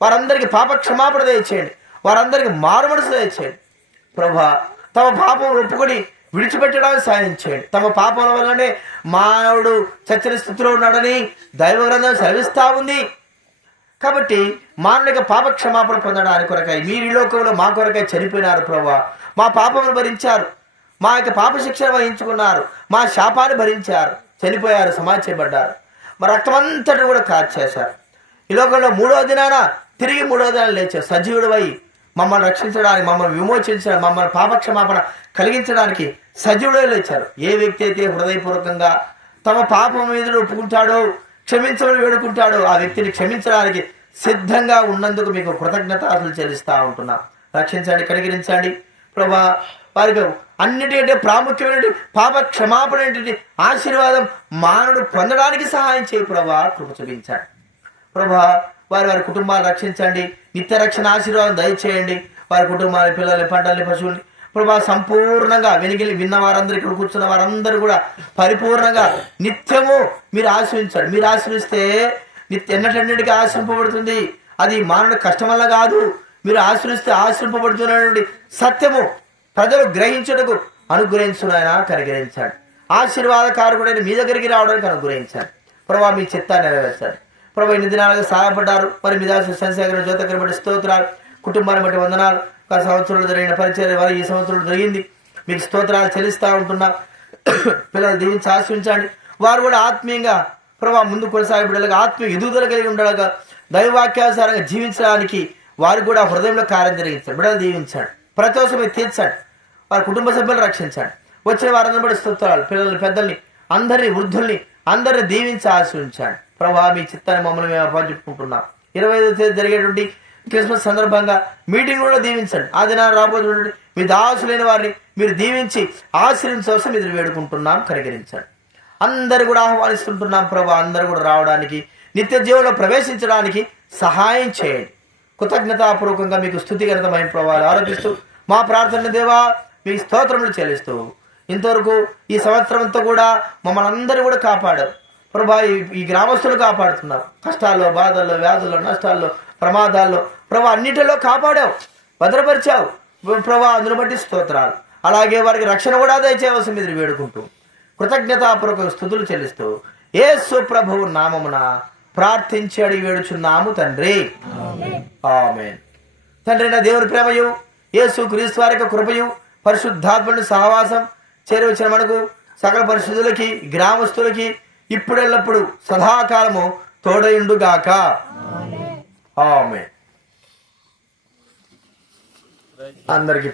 వారందరికీ పాప క్షమాపణ దయచేయండి, వారందరికీ మారు మనసు దయచేయండి ప్రభా. తమ పాపం ఒప్పుకొని విడిచిపెట్టడానికి సాయం చేయండి. తమ పాపం వల్లనే మానవుడు చచ్చని స్థితిలో ఉన్నాడని దైవగ్రంథం సెలవిస్తా ఉంది. కాబట్టి మానవుడికి పాప క్షమాపణ పొందడానికి కొరకై మీరు ఈ లోకంలో మా కొరకై చనిపోయినారు ప్రభా. మా పాపమును భరించారు, మా యొక్క పాప శిక్షణ వహించుకున్నారు, మా శాపాన్ని భరించారు, చనిపోయారు, సమాధి చేయబడ్డారు, మా రక్తమంతటి కూడా కార్చేశారు. ఈ లోకంలో తిరిగి మూడో దినాన లేచారు, సజీవుడివై మమ్మల్ని రక్షించడానికి, మమ్మల్ని విమోచించడానికి, మమ్మల్ని పాపక్షమాపణ కలిగించడానికి సజీవుడే లేచారు. ఏ వ్యక్తి అయితే హృదయపూర్వకంగా తమ పాపం మీద ఒప్పుకుంటాడో, క్షమించమని వేడుకుంటాడో ఆ వ్యక్తిని క్షమించడానికి సిద్ధంగా ఉన్నందుకు మీకు కృతజ్ఞతలు చెల్లిస్తూ ఉంటున్నాం. రక్షించండి, కనికరించండి ప్రభా. వారికి అన్నిటికంటే ప్రాముఖ్యమైన పాప క్షమాపణ ఆశీర్వాదం మానవుడు పొందడానికి సహాయం చేయి ప్రభా. కృప చూపించండి ప్రభా. వారి కుటుంబాలు రక్షించండి, నిత్య రక్షణ ఆశీర్వాదం దయచేయండి. వారి కుటుంబాల పిల్లల్ని, పంటల్ని, పశువుల్ని ప్రభా సంపూర్ణంగా విన్న వారందరూ, ఇక్కడ కూర్చున్న వారందరూ కూడా పరిపూర్ణంగా నిత్యము మీరు ఆశ్రయించండి. మీరు ఆశ్రయిస్తే ఎన్నటన్నిటికీ ఆశ్రయింపబడుతుంది. అది మానవుడి కష్టం వల్ల కాదు, మీరు ఆశ్రయిస్తే ఆశ్రయింపబడుతున్నటువంటి సత్యము ప్రజలు గ్రహించుటకు అనుగ్రహించున్నాయన కనికరించండి. ఆశీర్వాదకారకుడైన మీ దగ్గరికి రావడానికి అనుగ్రహించండి ప్రభా. మీ చిత్తాన్ని నెరవేర్చండి ప్రభా. ఇన్ని దినాలుగా సహాయపడ్డారు, మరి మీ దాసు సంశేఖర జ్యోతకర బట్టి స్తోత్రాలు, కుటుంబాన్ని బట్టి వందనాలు. ఒక సంవత్సరంలో జరిగిన పరిచయం వారు ఈ సంవత్సరంలో జరిగింది, మీకు స్తోత్రాలు చెల్లిస్తూ ఉంటున్నా. పిల్లలు దీవించి ఆశ్రయించండి. వారు కూడా ఆత్మీయంగా ప్రభా ముందు కొనసాగే బిడ్డలుగా ఆత్మీయ ఎదుగుదల కలిగి ఉండగా దైవవాక్యానుసారంగా జీవించడానికి వారికి కూడా హృదయంలో కార్యం జరిగించండి. బిడ్డలు దీవించండి, ప్రతోషమే తీర్చండి, వారి కుటుంబ సభ్యులు రక్షించండి. వచ్చిన వారందరూ బట్టి స్తోత్రాలు, పిల్లల్ని, పెద్దల్ని, అందరినీ, వృద్ధుల్ని అందరినీ దీవించి ఆశ్రయించండి ప్రభా. మీ చిత్తాన్ని మమ్మల్ని మేము అప్పచెప్పుకుంటున్నాం. 25వ తేదీ జరిగేటువంటి క్రిస్మస్ సందర్భంగా మీటింగ్ కూడా దీవించండి. ఆ దినాన్ని రాబోతున్నటువంటి మీ దాసులైన వారిని మీరు దీవించి ఆశ్రయించవలసి మీరు వేడుకుంటున్నాం, కనికరించండి. అందరు కూడా ఆహ్వానిస్తుంటున్నాం ప్రభా. అందరూ కూడా రావడానికి, నిత్య జీవంలో ప్రవేశించడానికి సహాయం చేయండి. కృతజ్ఞతాపూర్వకంగా మీకు స్తుతిగణితమైన ప్రభావాలు ఆరోపిస్తూ మా ప్రార్థన దేవా మీకు స్తోత్రములు చెల్లిస్తూ ఇంతవరకు ఈ సంవత్సరం అంతా కూడా మమ్మల్ని అందరూ కూడా కాపాడారు ప్రభా. ఈ గ్రామస్తులు కాపాడుతున్నారు, కష్టాల్లో, బాధల్లో, వ్యాధుల్లో, నష్టాల్లో, ప్రమాదాల్లో ప్రభా అన్నిటిలో కాపాడావు. భద్రపరిచావు ప్రభా, అందును బట్టి స్తోత్రాలు. అలాగే వారికి రక్షణ కూడా దయచేయవలసిన మీద వేడుకుంటూ కృతజ్ఞతాపూర్వక స్థుతులు చెల్లిస్తూ యేసు ప్రభువు నామమున ప్రార్థించి అడిగి వేడుచున్నాము తండ్రి, ఆమేన్. తండ్రి నా దేవుని ప్రేమయు యేసు క్రీస్తు వారి యొక్క కృపయు పరిశుద్ధాత్మని సహవాసం చేరవచ్చిన మనకు సకల పరిశుద్ధులకి గ్రామస్తులకి ఇప్పుడెల్లప్పుడు సదాకాలము తోడయుండుగాక, ఆమేన్. అందరికి